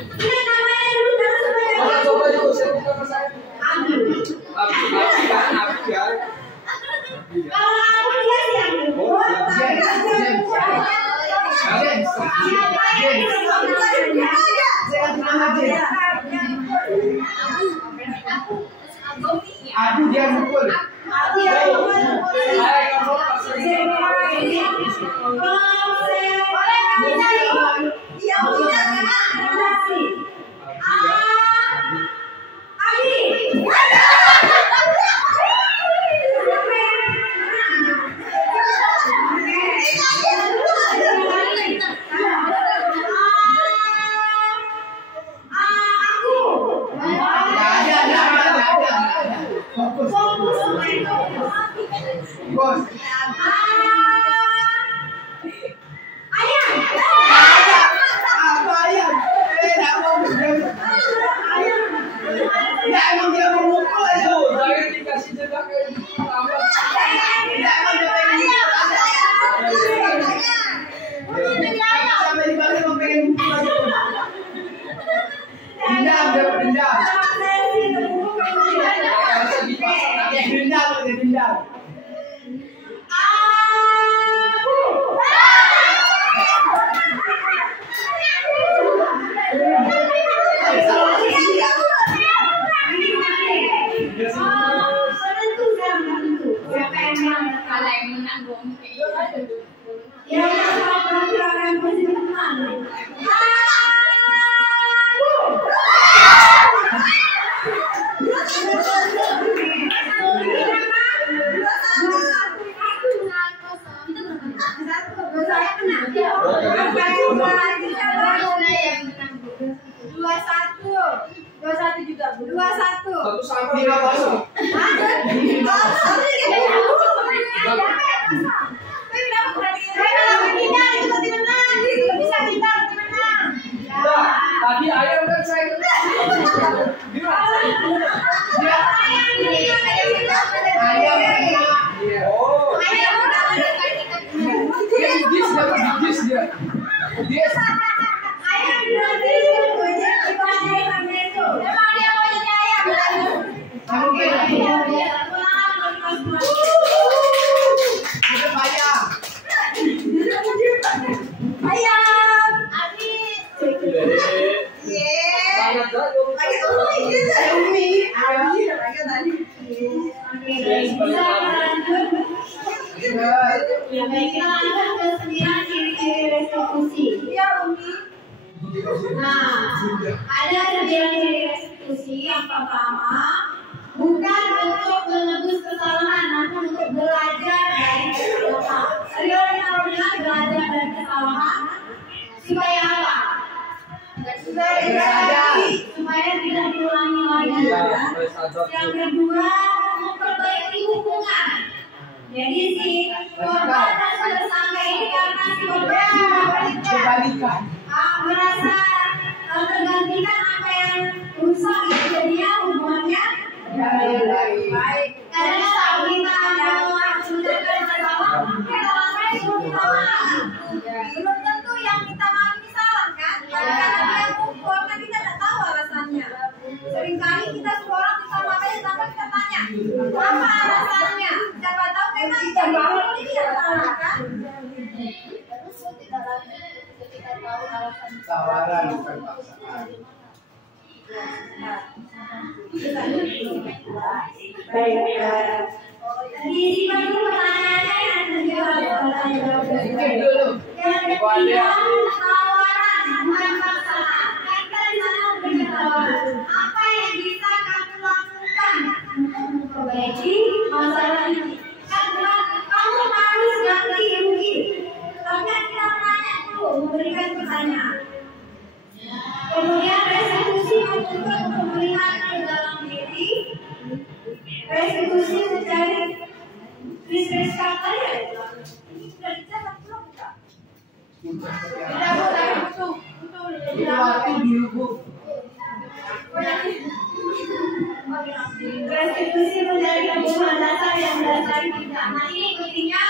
Ini namanya dulu dan sebenarnya. Coba dulu saya buka ke saya. Abi. Kalau aku dia yang memukul, Aduh dia mukul. Bos. Ya emang dia mau mukul aja. Jangan dikasih jeda kayak gitu. Ya emang dia pengen mukul aja. Sampai di balik mau pengen mukul aja. Dendam, dia dendam. Dendam. Ya baik, kita lanjut ke 9 ciri-ciri restitusi. Iya, Umi. Nah, ada 9 ciri restitusi. Yang pertama, bukan untuk menebus kesalahan, namun untuk belajar dari kesalahan. Rio yang bilang belajar dari kesalahan supaya apa? Supaya tidak diulangi lagi. Yang kedua, memperbaiki hubungan. Jadi si korban dan tersangka ini karena si korban merasa tergantikan apa yang rusak, jadinya hubungannya baik. Karena saat kita mengucapkan kesalahan, kita langsung minta maaf. Belum tentu yang minta maaf ini salah kan? Karena dia pukul kan kita tidak tahu alasannya. Seringkali kita semua orang minta maaf aja tanpa kita tanya apa alasannya. Siapa tahu memang kita ini yang salah kan? Terus tidak lanjut ketika tahu alasan Tawaran bukan paksaan. Baik. Di sini pertanyaannya yang Dulu. yang ketiga, tawaran bukan paksaan. Kita di sana memberikan tawaran. Apa yang bisa kamu lakukan untuk memperbaiki masalah ini? Karena kamu harus ganti rugi. Tapi kita tanya dulu, memberikan pertanyaan. Kemudian restitusi menuntut pemulihan ke dalam diri. Restitusi mencari bisnis kata ya. Ini sudah dicatat belum Kak? Tidak boleh butuh. Itu waktu dirubuk. Restitusi mencari kebutuhan dasar yang mendasari kita. Nah ini pentingnya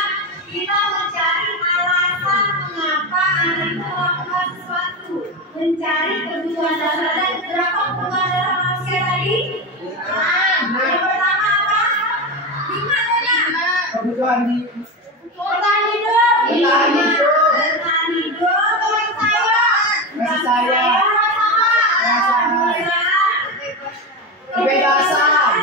kita mencari alasan mengapa anak itu melakukan sesuatu. Mencari kebutuhan dasar. Dan berapa kebutuhan dasar manusia tadi? Yang pertama apa? Kebutuhan di Bertahan hidup. Bertahan hidup. Bertahan hidup. Kasih sayang. Kebebasan.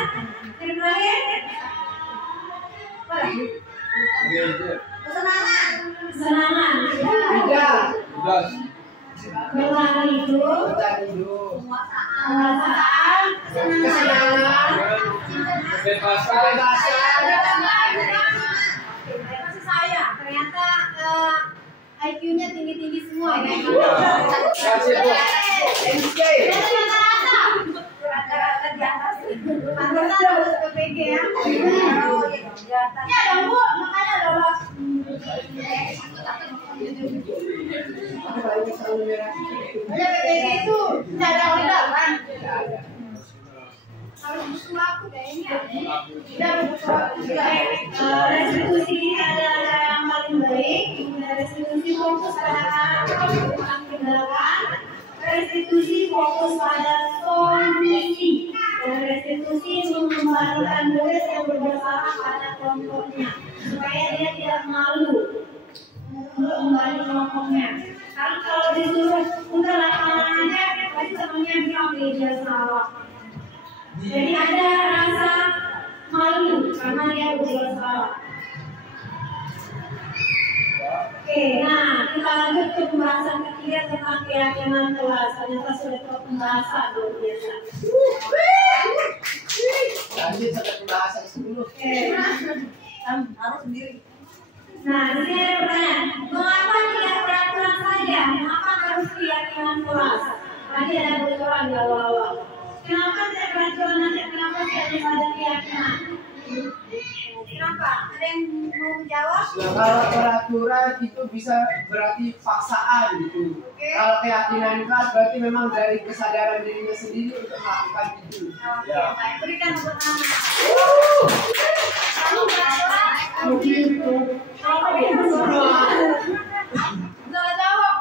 Kesenangan. Tidak. Bertahan hidup. Bertahan hidup. Penguasaan. Kesenangan. Kebebasan. Kasih sayang. Ternyata IQ-nya tinggi-tinggi semua ya. Kasih bu. NC. Rata-rata di atas. Rata-rata harus PPG ya. Oh iya, di atas. Ya dong Bu, makanya lolos. Aku paling kesal merah. Ada PPG itu tidak ada undangan. Harus butuh aku kayaknya. Tidak butuh aku juga. Restitusi ini adalah cara yang paling baik. Restitusi fokus pada tindakan. Restitusi fokus pada solusi. Dan restitusi mengembalikan murid yang bersalah pada kelompoknya supaya dia tidak malu untuk kembali kelompoknya. Karena kalau disuruh untuk lapangannya pasti temannya bilang dia salah. Jadi ada rasa malu karena dia berbuat salah. Oke, nah kita lanjut ke pembahasan ketiga tentang keyakinan kelas. Ternyata sudah ke pembahasan luar biasa. Lanjut sampai pembahasan 10. Oke, Harus sendiri. nah di sini ada pertanyaan. Mengapa tidak peraturan saja? Mengapa harus keyakinan kelas? Tadi ada bocoran di awal-awal. Kenapa tidak peraturan saja? Kenapa tidak ada keyakinan? Kenapa? Ada yang mau jawab? Nah, kalau peraturan itu bisa berarti paksaan gitu. Kalau keyakinan kelas berarti memang dari kesadaran dirinya sendiri untuk melakukan itu. Oke, baik. Berikan tepuk tangan. Kamu Salah jawab.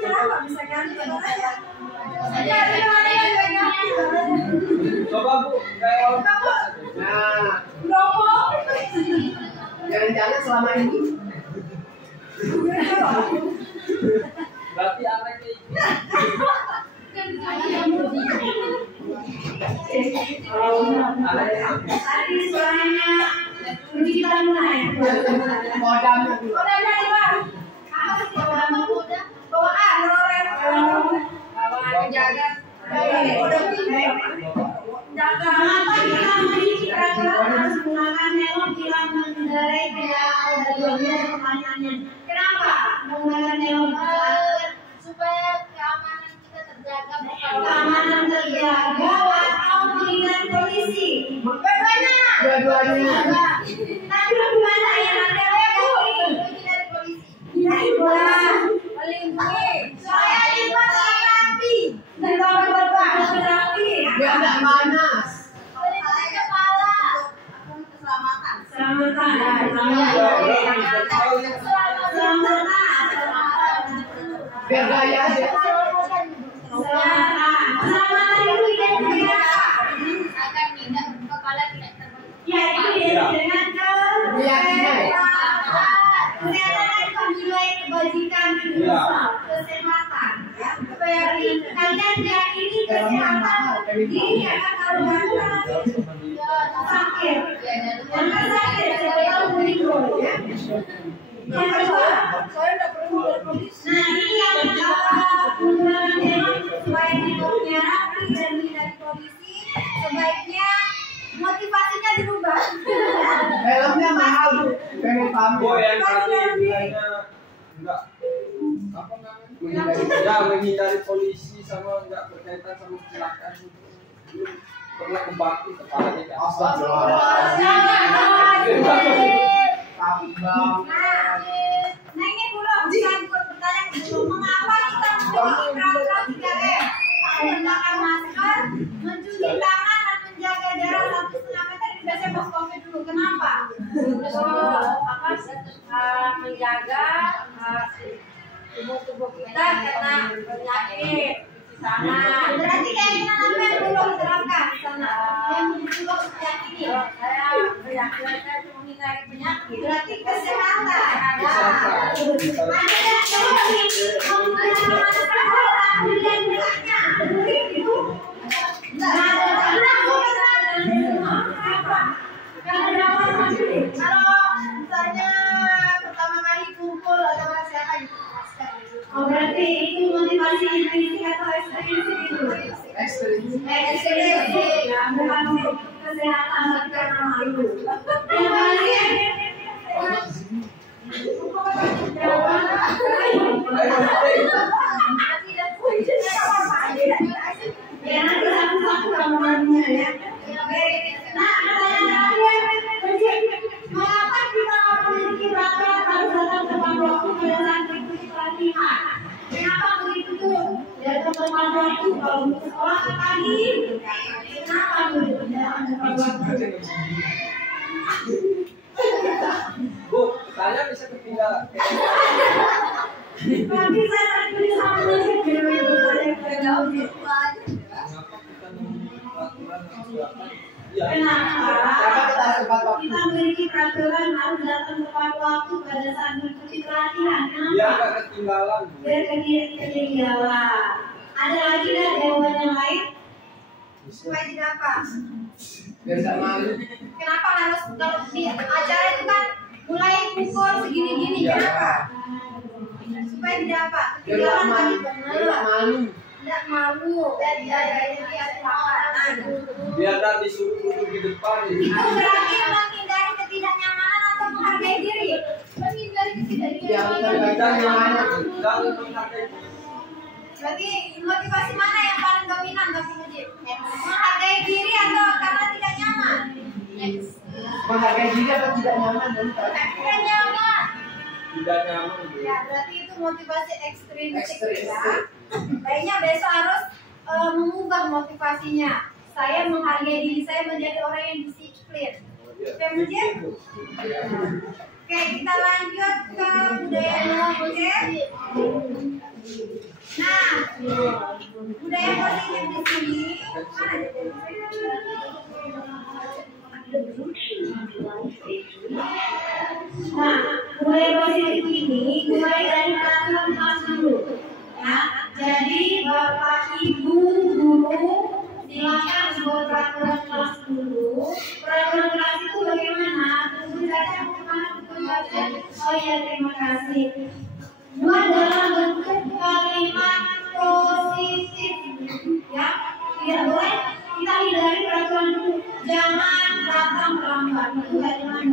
Kenapa bisa ganti ya? Coba Bu, nah, jangan-jangan selama ini Berarti anaknya itu. Tadi suaranya Ruditan naik. Kodamnya dulu. Kodamnya di bawah. Apa sih kodam udah? Bawaan roret. Bawaan penjaga. Jaga apa kita memiliki peraturan harus menggunakan helm bila mengendarai kendaraan roda dua. Pertanyaannya, kenapa menggunakan helm? Supaya keamanan kita terjaga. Keamanan terjaga atau menghindari polisi? Dua-duanya. Tapi lebih mana yang ada Menghindari polisi. Melindungi. Soalnya lipat api. Dan bapak-bapak berapi. Biar nggak panas. Melindungi kepala. Keselamatan. Selamatan. Biar gaya aja. Keselamatan itu identiknya apa? Agar tidak kepala tidak terbang. Ya, itu dengan kesehatan dan menilai kebajikan kesehatan. Ya, supaya kalian yakini kesehatan diri akan kalau sakit. Jangan sakit, jangan berikut. Ya. Yang kedua, nah ini yang menggunakan helm supaya hidupnya rapi dan menghindari polisi, sebaiknya motivasinya dirubah. Helmnya mahal Bu. Pengen pamer. yang tadi bilangnya enggak apa namanya? Ya menghindari polisi sama enggak berkaitan sama kecelakaan itu. Pernah kebakti kepala tidak. Nah ini belum bertanya dulu, mengapa kita memiliki peraturan 3M? Menggunakan masker, mencuci tangan dan menjaga jarak 1,5 meter. Ini biasanya pas COVID dulu. Kenapa? Menjaga tubuh kita karena penyakit sana. Berarti keinginan apa yang belum diterapkan di sana? Yang belum diyakini. Saya beryakin saya menghindari penyakit. Berarti kesehatan. Kesehatan. Ada yang menggunakan masker dan bilangnya itu nggak ada Kalau misalnya pertama kali kumpul atau siapa gitu masker. Oh berarti itu motivasi intrinsik atau ekstrinsik itu? Ekstrinsik, ya bukan untuk kesehatan tapi karena malu. Yang lain? Ya nanti satu-satu kamuannya ya. Nah pertanyaan terakhir, mengapa kita memiliki peraturan harus datang tepat waktu pada saat mengikuti pelatihan? Kenapa begitu tuh? Datang tepat waktu kalau untuk sekolah ke pagi. Kenapa begitu datang tepat waktu? Bu, saya bisa ketinggalan. Nanti saya terpilih sama musik dari berbagai jauh. Kenapa kita memiliki peraturan yang berapa? Ya. Kenapa? Kita memiliki peraturan harus datang tepat waktu pada saat mengikuti pelatihan. Biar Kenapa? nggak ketinggalan. Biar ketinggalan. Ada lagi nggak jawaban yang lain? Supaya tidak apa? Biar nggak malu. Kenapa harus kalau di acara itu kan mulai pukul segini-gini? Ya. Kenapa? Supaya tidak apa? Biar nggak Ketinggalan malu. tadi Biar nggak benar. malu. Tidak malu dan tidak ada kecelakaan. Biar nggak disuruh duduk di depan. Itu berarti menghindari ketidaknyamanan atau menghargai diri. Menghindari Yang ketidaknyamanan. terkadang yang mana? Dan menghargai. Berarti motivasi mana yang paling dominan tapi Mujib? Menghargai diri atau karena tidak nyaman? Menghargai diri atau tidak nyaman? Tidak nyaman. Tidak nyaman. Ya, berarti itu motivasi ekstrinsik Ekstrinsik. ya. Kayaknya besok harus mengubah motivasinya. Saya menghargai diri saya menjadi orang yang disiplin. Oke, Mujib? Oke, kita lanjut ke budaya Mujib. Nah, budaya positif di sini. Nah, budaya positif ini mulai dari peraturan kelas dulu. Ya, jadi bapak ibu guru silakan membuat peraturan kelas tidak boleh kita hindari peraturan itu. Jangan datang terlambat, itu jangan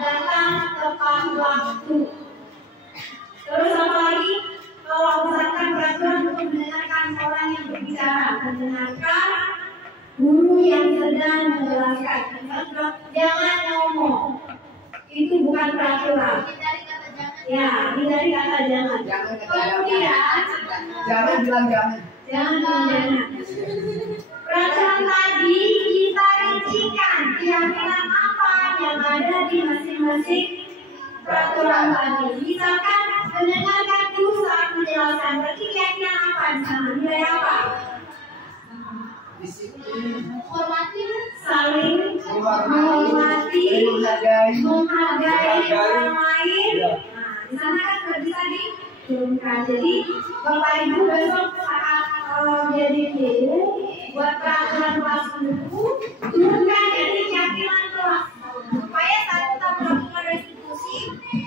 datang tepat waktu. Terus apa lagi? Kalau berdasarkan peraturan untuk mendengarkan orang yang berbicara, mendengarkan guru yang sedang menjelaskan. Jangan ngomong. Itu bukan peraturan. Ya, hindari kata jangan. Kemudian, Jangan bilang jangan. jangan. Peraturan tadi kita rincikan keyakinan apa yang ada di masing-masing peraturan tadi. Misalkan mendengarkan guru saat menjelaskan, berarti keyakinan apa di sana? Nilai apa? Disiplin, Saling menghormati, menghargai orang lain. Nah, di sana kan bisa diturunkan. Jadi Bapak Ibu besok saat jadi guru buat peraturan kelas buku, turunkan jadi keyakinan kelas supaya saat kita melakukan restitusi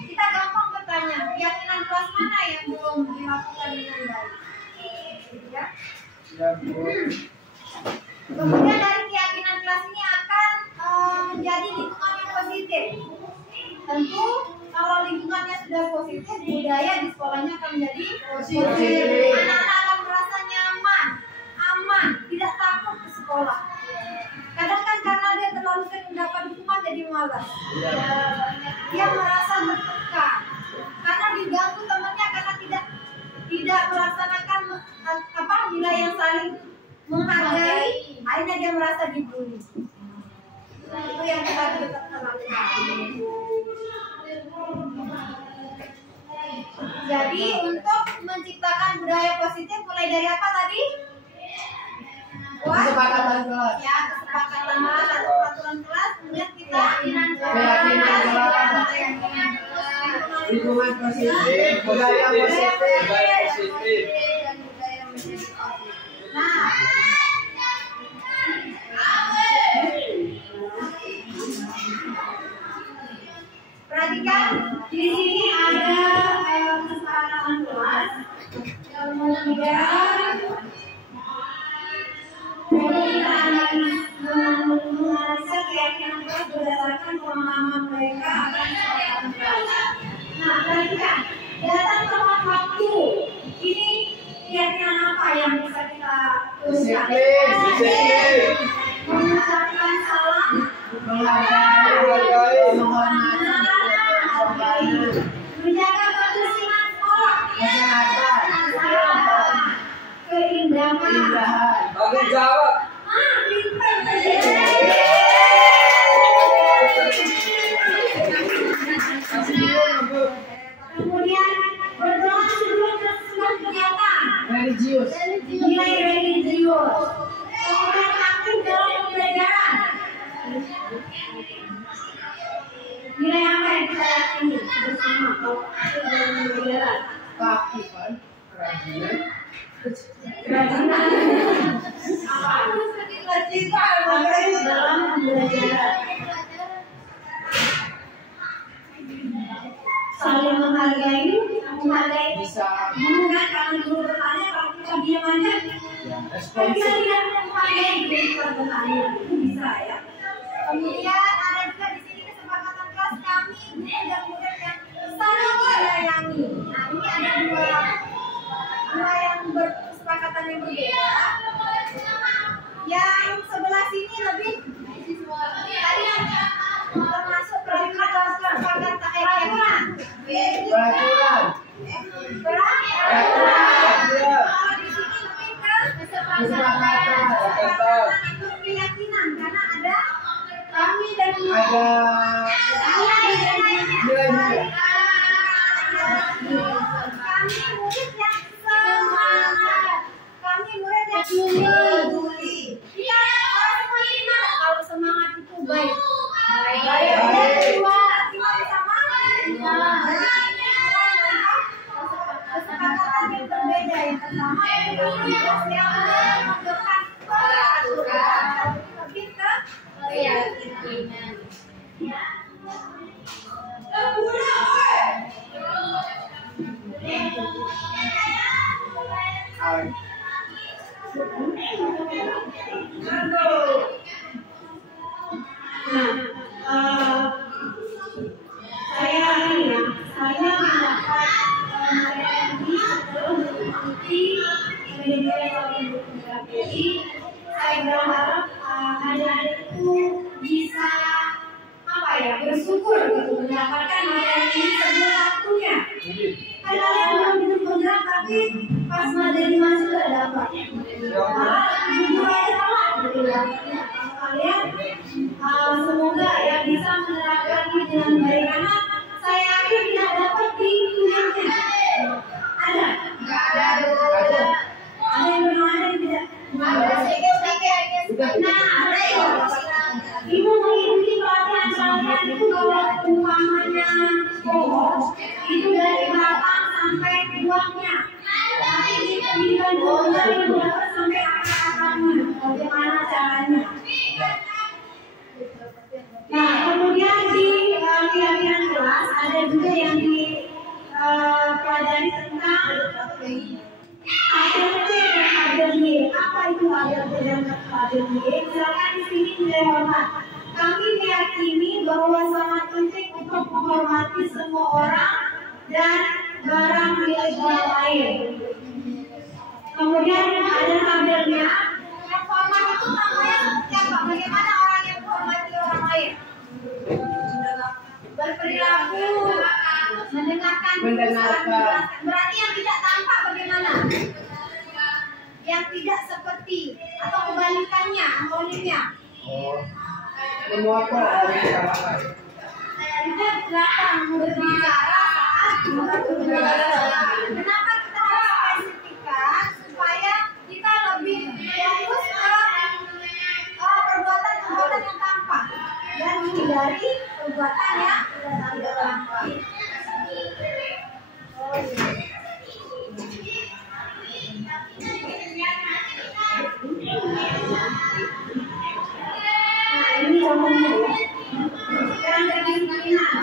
kita gampang bertanya keyakinan kelas mana yang belum dilakukan dengan baik. Ya. ya Bu. Kemudian dari keyakinan kelas ini akan menjadi lingkungan yang positif. Tentu kalau lingkungannya sudah positif, budaya di sekolahnya akan menjadi positif. Anak-anak akan merasa nyaman, aman, tidak takut ke sekolah. Kadang kan karena dia terlalu sering mendapat hukuman jadi malas. Dia merasa tertekan karena diganggu temannya karena tidak melaksanakan nilai yang saling menghargai, akhirnya dia merasa dibully. Itu yang kita lakukan. Jadi untuk menciptakan budaya positif mulai dari apa tadi? Kesepakatan kelas. Ya, kesepakatan kelas atau peraturan kelas. Kemudian kita Keyakinan kelas. Lingkungan positif, budaya positif. Nah, perhatikan di sini ada kesepakatan kelas, kemudian kita menganalisa keyakinan kelas berdasarkan pemahaman mereka akan kesepakatan kelas. Nah, perhatikan datang tepat waktu. Ini keyakinan apa yang bisa kita tuliskan? Disiplin. Mengucapkan salam, Menghargai, menghormati, menjaga kebersihan sekolah, kesehatan, keindahan. Tanggung jawab. Kemudian berdoa sebelum kegiatan. religius, Nilai religius. Kemudian aktif dalam pembelajaran. Nilai apa yang kita yakini bersama kalau aktif dalam pembelajaran? keaktifan, kerajinan, Kerajinan. Apa? Aktif dalam pembelajaran. Saling menghargai bisa guru kan, kalau guru bertanya kalau kita diam aja kalau kita tidak menghargai guru kita bertanya itu bisa ya. Kemudian ada juga di sini kesepakatan kelas kami guru dan murid yang saling menyayangi. Nah ini ada dua yang bersepakatan yang berbeda. Yang sebelah sini lebih tadi yang termasuk peraturan kesepakatan peraturan. peraturan, Kesepakatan itu keyakinan karena ada kami dan ada nilai-nilai. kami murid yang semangat, kami murid yang peduli. Iya, kalau semangat itu baik. Kesepakatan yang berbeda yang pertama yang menunjukkan peraturan lebih ke keyakinan. Saya mendapat materi sebelum mengikuti pendidikan jadi saya berharap adik-adik itu bisa bersyukur gitu mendapatkan materi ini sebelum waktunya. Kalian belum bisa bergerak tapi pas materi masuk sudah dapat. Jujur aja lah gitu ya. Kalian semoga ya bisa menerapkan ini dengan baik karena saya yakin tidak dapat di kuliahnya. Ada? Nggak ada. Ada yang benar ada yang tidak. Ada sedikit. Nah ada ya. Ibu mengikuti pelatihan itu kalau umpamanya itu dari batang sampai buahnya. Tapi di pendidikan itu dapat sampai akar-akarnya. Bagaimana caranya? Nah, kemudian di kegiatan kelas ada juga yang dipelajari tentang ADLT dan ADLY. Apa itu ADLT dan ADLY? Silakan di sini dilihat. Kami meyakini bahwa sangat penting untuk menghormati semua orang dan barang milik orang lain. Kemudian ada tabelnya. Hormat itu namanya seperti apa? Bagaimana orang yang menghormati orang lain? Berperilaku, mendengarkan. Berarti yang tidak tampak bagaimana? Yang tidak seperti atau kebalikannya, antonimnya. Kita datang berbicara saat berbicara. Kenapa kita harus spesifikkan supaya kita lebih fokus ke perbuatan yang tampak dan menghindari perbuatan yang tidak tampak. Nah ini contohnya ya. Yang kedisiplinan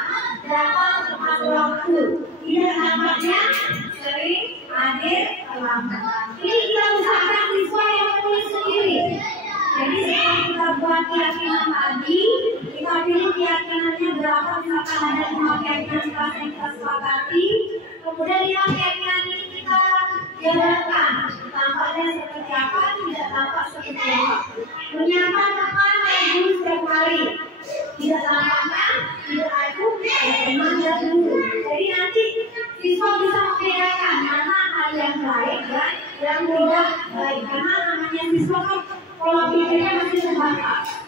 datang tepat waktu, tidak nampaknya sering hadir terlambat. Ini kita usahakan siswa yang menulis sendiri. Jadi setelah kita buat keyakinan tadi, kita pilih keyakinannya berapa, misalkan ada 5 keyakinan yang kita sepakati, kemudian 5 keyakinan ini kita jalankan. Tampaknya seperti apa, tidak tampak seperti apa. Menyapa teman yang dulu setiap hari. Tidak tampaknya, tidak aku, teman dan dulu. Jadi nanti siswa bisa membedakan mana hal yang baik dan yang tidak baik. Karena namanya siswa kan pola pikirnya masih terbatas.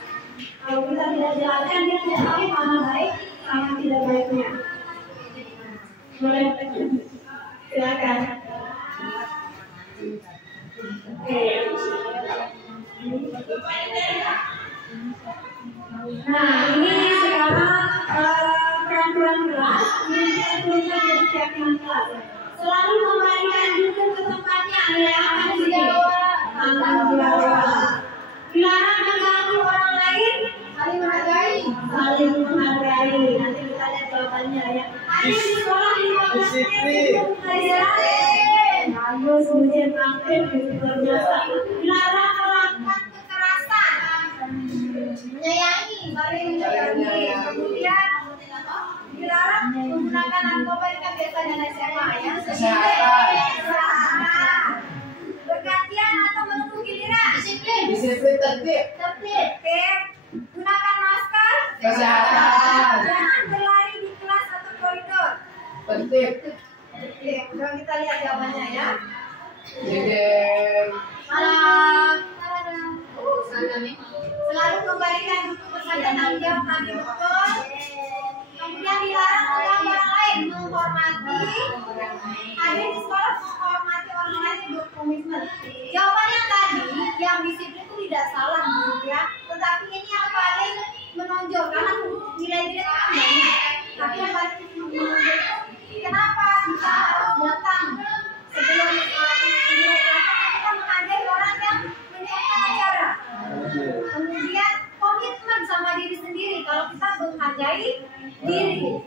Kalau kita tidak jelaskan, dia tidak tahu mana baik, mana tidak baiknya. Boleh? Silakan. Nah, ini sekarang peraturan kelas, ini saya tuliskan dari keyakinan kelas. Selalu kembalikan duduk ke tempatnya, ya, akan dijawab. Tanggung jawab. Dilarang mengganggu orang lain, saling menghargai. Saling menghargai. Nanti kita lihat jawabannya ya. Ada di sekolah di bagus, ujian praktik luar biasa. Dilarang melakukan kekerasan, menyayangi, saling menyayangi. Kemudian dilarang menggunakan narkoba yang biasa dan SMA ya. Kesehatan. Bergantian atau menunggu giliran. Disiplin tertib. Gunakan masker. Kesehatan. Jangan berlari di kelas atau koridor. Tertib. Coba kita lihat jawabannya ya. Malam. Selalu kembalikan buku bersama tanggung jawab kami betul. Kemudian dilarang mengganggu orang lain, menghormati. Ada di sekolah menghormati orang lain yang berkomitmen. Jawabannya tadi, yang disiplin itu tidak salah, ya. Tetapi ini yang paling menonjol karena nilai-nilai kan banyak. Tapi yang paling menonjol kenapa kita harus datang sebelum kita menghargai orang yang menyiapkan acara. Kemudian komitmen sama diri sendiri kalau kita menghargai diri.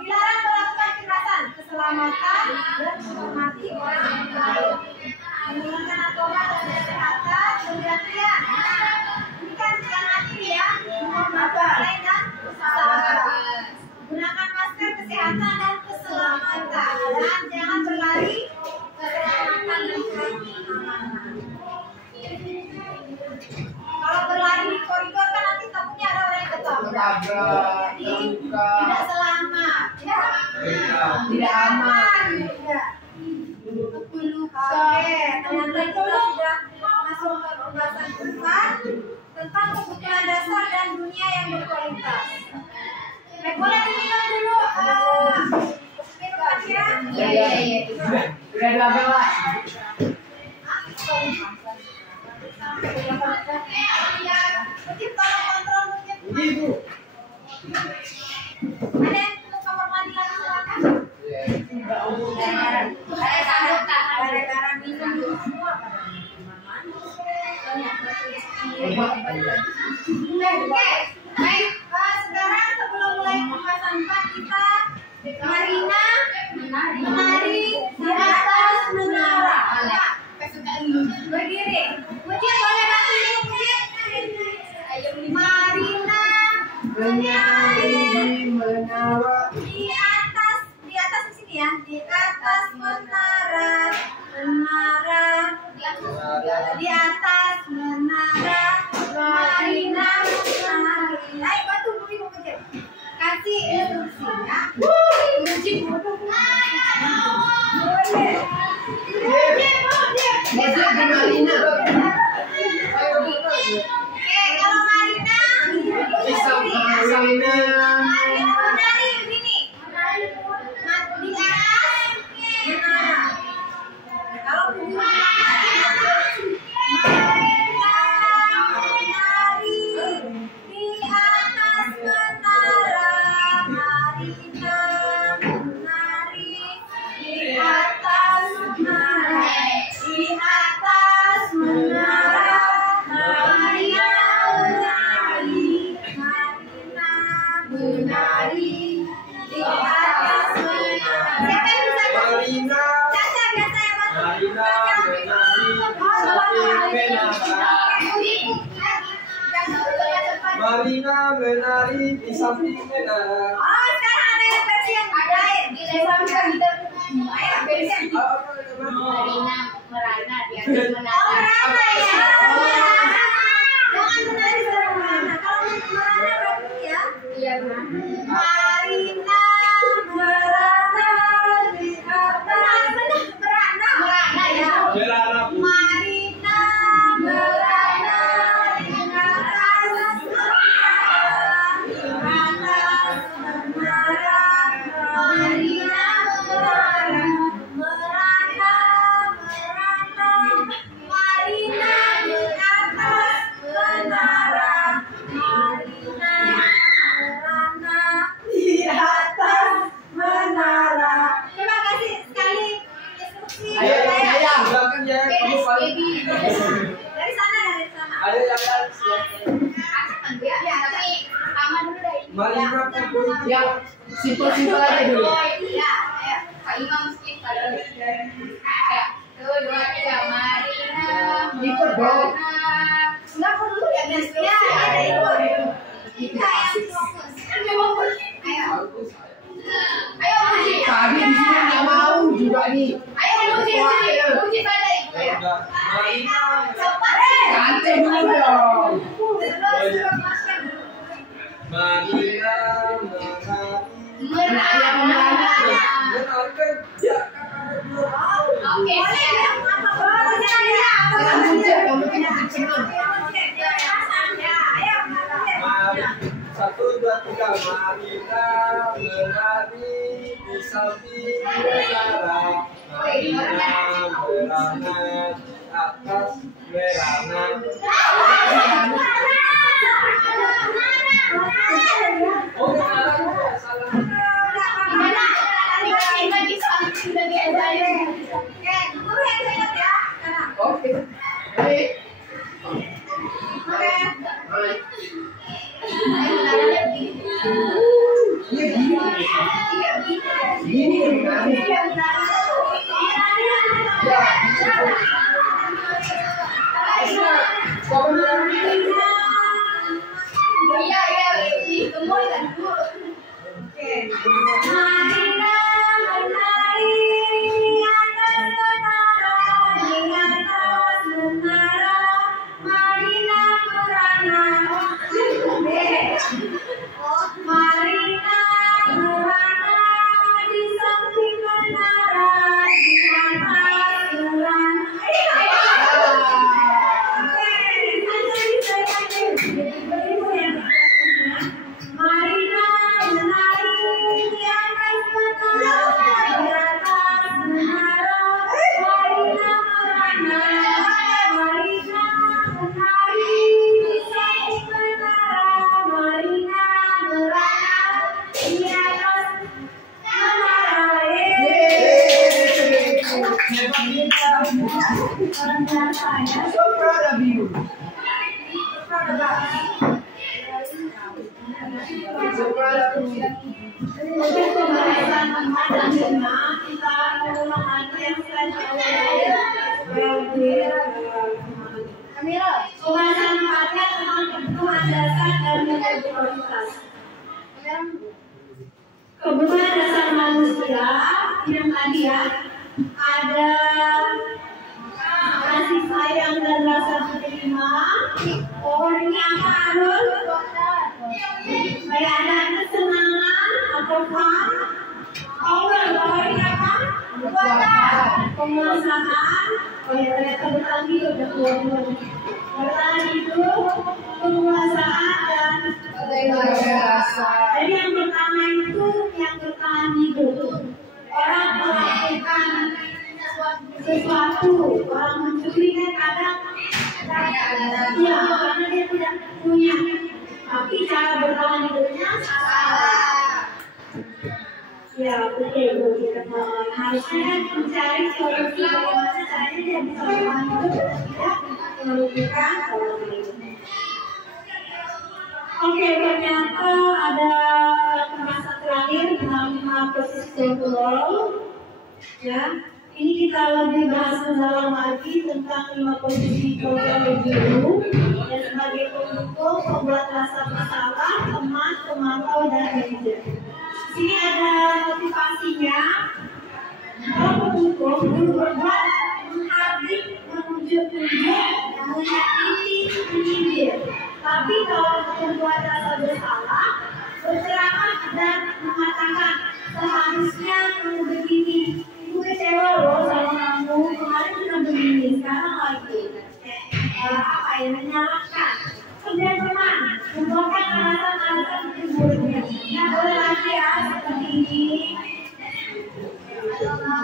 Dilarang melakukan kekerasan, keselamatan dan menghormati orang lain. Menggunakan narkoba dan kesehatan. bergantian. Ini kan hati ya. Memakai dan usaha. Gunakan masker kesehatan dan keselamatan. Dan jangan berlari keselamatan dan keamanan. Kalau berlari di koridor kan nanti takutnya ada orang yang ketabrak. Jadi tidak selamat. Tidak aman. Oke, ternyata kita sudah masuk ke pembahasan tentang kebutuhan dasar dan dunia yang berkualitas. Boleh diminum dulu minumannya? Iya. Udah 12. Mungkin tolong kontrol mungkin. Ibu. Ada yang mau kamar mandi lagi silakan. Gara-gara minum dulu semua. Oke, baik. Sekarang sebelum mulai pembahasan 4 kita Marina menari di atas menara. Berdiri. Mungkin boleh bantu ibu mungkin. Marina menari Menari menara. di atas di sini ya, di atas menara, di atas menara, Marina menari. Ayo bantu bu ibu kecil, kasih instruksi ya. Masih di Marina. Oke, kalau Marina Bisa Marina. menari begini, di atas menara. Kalau Marina menari di atas menara, Marina menari di atas menara, di atas menara, Marina menari, Marina menari di atas menara. Siapa yang bisa Marina, Caca biasa yang bantu. Marina menari di samping menara. Oh, sekarang ada yang versi yang lain. Ayo, versi yang Merana di atas Oh, menara. Rana ya. Jangan menari sama Rana. Kalau Rana berarti ya. Iya, Bang. Marina Merana di atas Merana ya. Merana, Bu. Marina Merana di atas menara, Marina Merana, Merana, Marina di atas menara, Marina Merana di atas menara. Terima kasih sekali instruksi. Ayo, silakan ya, kamu paling. Dari sana. Ayo, ya. Ya, tapi aman dulu dari ini. Marina Pukul. Ya, simpel-simpel aja dulu. Ya, ayo. Pak Imam skip pada ayo. 1, 2, 3. Marina. Ikut dong. Enggak perlu ya, guys. Ya, ada itu. Kita yang fokus. Ayo. Bagus, saya. Ayo, Muji. Tadi di sini nggak mau juga nih. Ayo, Muji. Muji pada ibu Ya ya. udah. Marina, Cepat. Santai dulu dong. Terus masuk. Marina menari. Menari. Menarikan ya. Oke, Boleh siap. ya? Apa ya? Jangan muncul, kamu kan ikut senang. Ya, ayo. Mari. 1, 2, 3. Marina menari di samping menara. Marina berana di atas merana. Oh, menara juga salah. Gimana? Kita bisa sudah diajarin. Oke, guru yang sehat ya. Oke. Baik. Oke. Baik. Iya, Gini menari. Ya. saya. So proud of you. So proud of you. Untuk pembahasan 4 dan 5 kita mengulang lagi yang sudah Kamila, pembahasan 4-nya tentang kebutuhan dasar dan nilai prioritas. Kebutuhan dasar manusia yang tadi ya ada kasih sayang dan rasa terima. Ini apa Arul? Kayak ada kesenangan atau fun. Ini apa? Penguasaan. Oh ya ternyata bertani udah keluar. Bertahan hidup, penguasaan dan rasa. Jadi yang pertama itu yang bertahan hidup. Orang melakukan sesuatu, orang mencuri kan kadang ya karena dia tidak punya, tapi cara bertahan hidupnya salah. Ya betul kita harusnya kan mencari solusi bagaimana caranya dia bisa bertahan hidup dan tidak merugikan orang lain. Oke, ternyata ada pembahasan terakhir tentang 5 posisi circular. Ya, ini kita lebih bahas mendalam lagi tentang 5 posisi program guru dan sebagai pendukung, pembuat rasa bersalah, teman, pemantau dan manajer. Sini ada motivasinya. Kalau pendukung, guru berbuat menghardik, menunjuk-nunjuk, menyakiti, menyindir. Tapi kalau membuat rasa bersalah, berceramah dan mengatakan seharusnya kamu begini, ibu kecewa loh sama kamu, kemarin sudah begini, sekarang lagi apa ya, menyalahkan. Kemudian teman, membuatkan alasan-alasan timbulnya. Tidak boleh lagi ya seperti ini.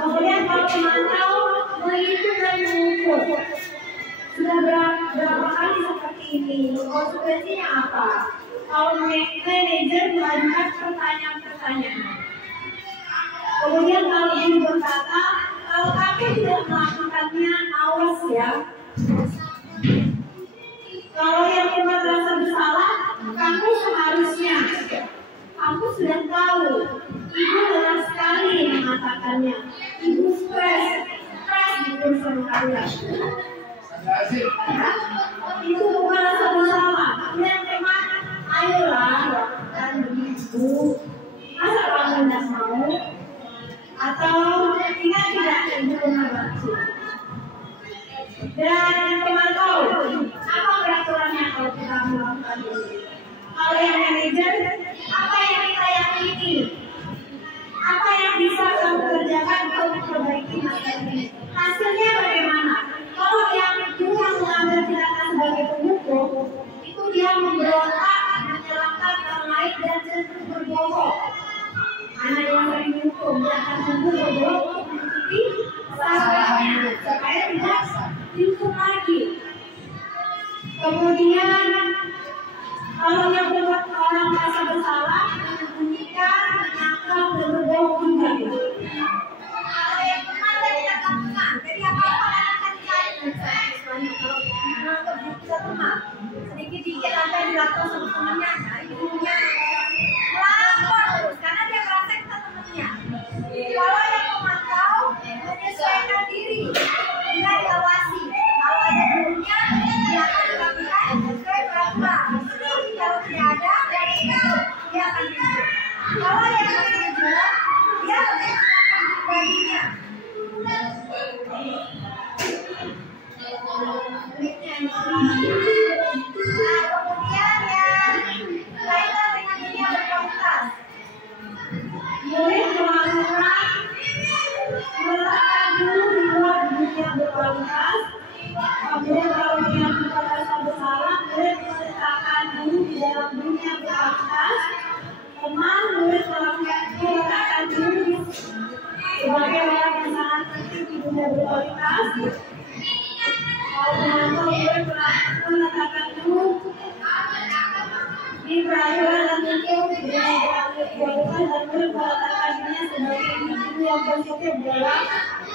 Kemudian kalau pemantau, menghitung dan mengukur. Sudah berapa kali seperti ini? Konsekuensinya apa? Kalau manajer mengajukan pertanyaan-pertanyaan. Kemudian kalau guru berkata, kalau kamu tidak melakukannya, awas ya. Kalau yang membuat rasa bersalah, kamu seharusnya. Kamu sudah tahu, ibu lelah sekali mengatakannya. Ibu stres gitu sama kalian. Itu bukan rasa bersalah. Kemudian teman, ayolah lakukan begitu. Masa kamu tidak mau? Atau ingat tidak ibu pernah baca? Dan teman tahu apa peraturannya kalau kita melakukan ini? Kalau yang manajer, apa yang kita yakini? Apa yang bisa kamu kerjakan untuk memperbaiki masalah ini? Hasilnya bagaimana? Kalau yang mengambil tindakan sebagai pendukung, itu dia memberontak, menyalahkan orang lain dan cenderung berbohong. Anak yang sering dihukum, dia akan cenderung berbohong untuk menutupi kesalahannya supaya tidak dihukum lagi. Kemudian, kalau yang membuat orang merasa bersalah, menyembunyikan, menyangkal, dan berbohong juga. Kalau yang kemarin kita lakukan, jadi apa-apa akan dicari. Kalau bisa teman, sedikit-sedikit apa yang dilakukan sama temannya, ibunya, melapor terus, karena dia merasa kita temannya. Kalau yang memantau, menyesuaikan diri, dia diawasi. Kalau ada gurunya, dia akan dilakukan sesuai peraturan. Kalau tidak ada, dia akan dihukum. Kalau yang manajer, dia akan pribadinya. Nah, kemudian ya kaitan dengan dunia berkualitas. Murid melakukan meletakkan dulu di luar dunia berkualitas. Kemudian kalau dia merasa bersalah, murid meletakkan dulu di dalam dunia berkualitas. Teman murid meletakkan dulu sebagai orang yang sangat penting di dunia berkualitas. Kalau pemantau murid meletakkan dulu di peraturan dan hukum di dunia berkualitas dan murid meletakkan dirinya sebagai individu yang positif dalam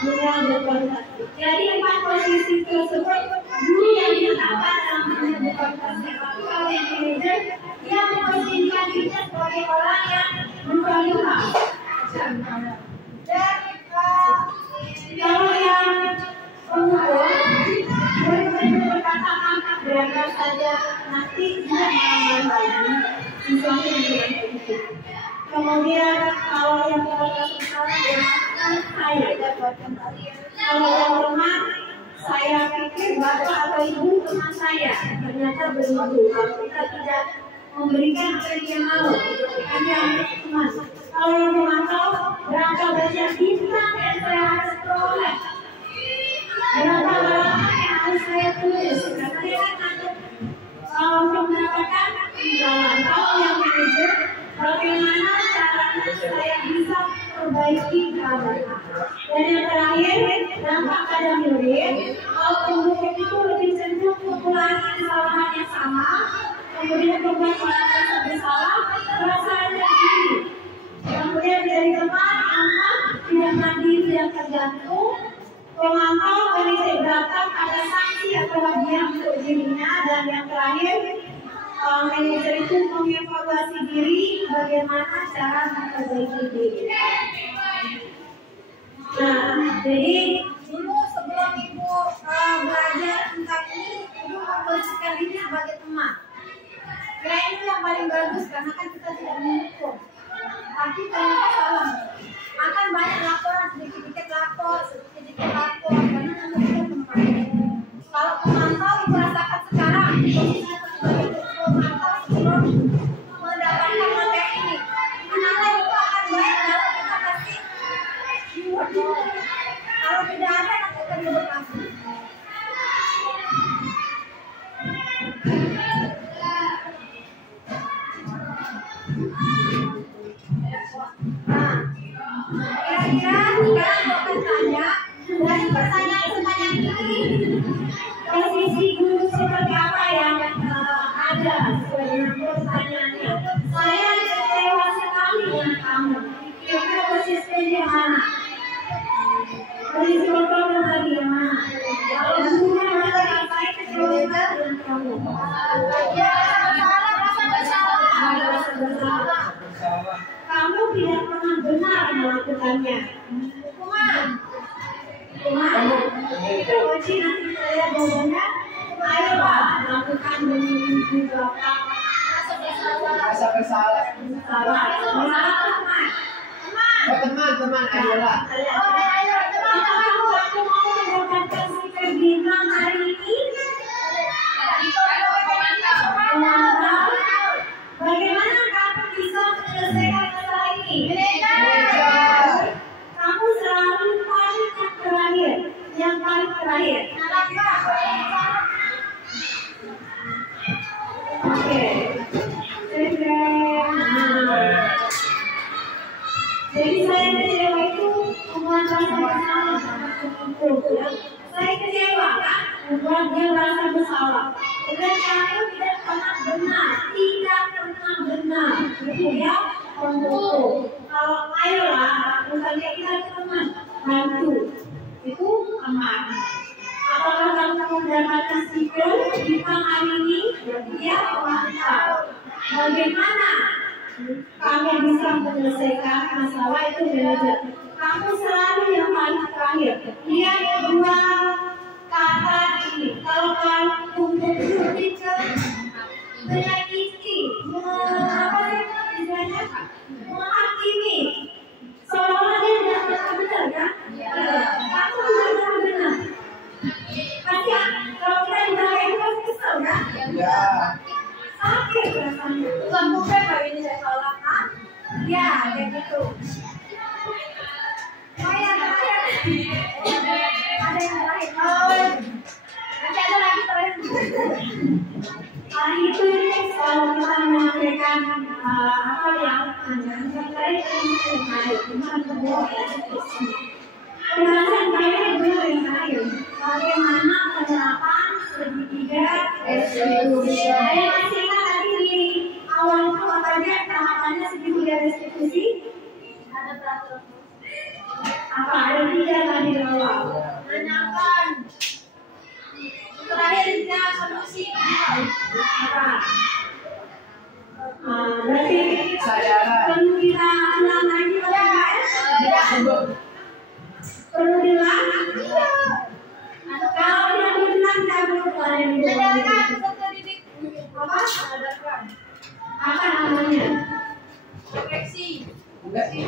dunia berkualitas. Jadi 4 posisi tersebut guru yang ditetapkan dalam menyebutkan sepak bola yang manajer yang memposisikan dirinya sebagai orang yang berkualitas. Dan kalau yang pemukul benar-benar berkata-kata berangkat saja nanti tidak mengalami lagi sesuatu yang tidak itu. Kemudian kalau yang berkata saya dapat kembali. Kalau yang teman saya pikir bapak atau ibu teman saya ternyata begitu. Kalau kita tidak memberikan apa yang dia mau, hanya teman. Kalau yang memantau berangkat baca bintang yang saya harus peroleh. Berapa halaman yang harus saya tulis? Karena dia kan untuk mendapatkan imbalan. Kalau yang manajer, bagaimana caranya saya bisa perbaiki keadaan. Dan yang terakhir, dampak pada murid. Kalau pembukaan itu lebih cenderung mengulangi kesalahan yang sama, kemudian membuat orang merasa bersalah, merasa rendah diri. Kemudian dari teman, anak tidak mandiri, tidak tergantung. Pemantau menitik beratkan ada sanksi atau hadiah untuk dirinya. Dan yang terakhir, manajer itu mengevaluasi diri bagaimana cara memperbaiki diri. Nah, jadi dulu sebelum ibu belajar tentang ini, ibu memposisikan diri sebagai teman. Kira itu yang paling bagus karena kan kita tidak menghukum. Tapi ternyata salah. Akan banyak laporan, sedikit-sedikit lapor, karena kita teman. Kalau pemantau ibu rasakan sekarang, posisinya sebagai pemantau sebelum mendapatkan materi ini. Ternyata itu akan baik kalau kita kasih keyword. Kalau tidak ada, nanti akan berkasih. Kira-kira sekarang mau bertanya dari pertanyaan sebanyak ini, posisi guru seperti apa yang ada sebagai pertanyaannya? Saya kecewa sekali dengan kamu. Kira-kira posisi yang mana? Posisi kontrol bagaimana? Kalau gurunya mengatakan saya kecewa dengan kamu. Ya, rasa bersalah. Kamu tidak pernah benar melakukannya. Hukuman. Kunci nanti saya jawabannya. Ayo Pak, lakukan dengan juga Pak. Rasa bersalah. Teman, ayolah. Ayo teman-teman, aku mau mendapatkan stiker bintang hari ini. Bagaimana kamu bisa menyelesaikan masalah ini? Kamu selalu yang paling terakhir. Oke. Jadi saya kecewa itu membuat rasa bersalah. Saya kecewa kan, membuat dia merasa bersalah. Dan kamu tidak pernah benar, gitu ya, kalau ayolah, lakukan kita teman, bantu, itu aman. Apakah kamu mendapatkan stiker bintang hari ini? Dia mantap. Bagaimana kamu bisa menyelesaikan masalah itu manajer? Kamu selalu yang paling terakhir. Lihat dua kata ini. Kalau kamu lebih ke menyakiti, apa sih istilahnya? Menghakimi. Seolah-olah dia tidak pernah benar kan? Kamu tidak pernah benar. Pasti kalau kita dimarahin pasti kesel kan? Ya. Sakit rasanya. Lampu hari ini saya salah kan? Ya, kayak gitu. Oh ya, terakhir. Ada yang terakhir. Nanti ada lagi terakhir. Hari itu kalau kita menyampaikan apa yang terkait dengan pembahasan kalian dulu yang terakhir. Bagaimana penerapan segitiga restitusi? Ada masih ingat tadi di awal itu katanya tahapannya segitiga restitusi? Ada peraturan. Apa ada 3 tadi di awal? menanyakan. Terakhir dia solusi. Berarti kesadaran. perlu kita ulang lagi ya? Perlu diulang? Kalau tidak diulang, tidak perlu Sadarkan peserta didik. apa? Sadarkan. Apa namanya? Refleksi. Enggak sih.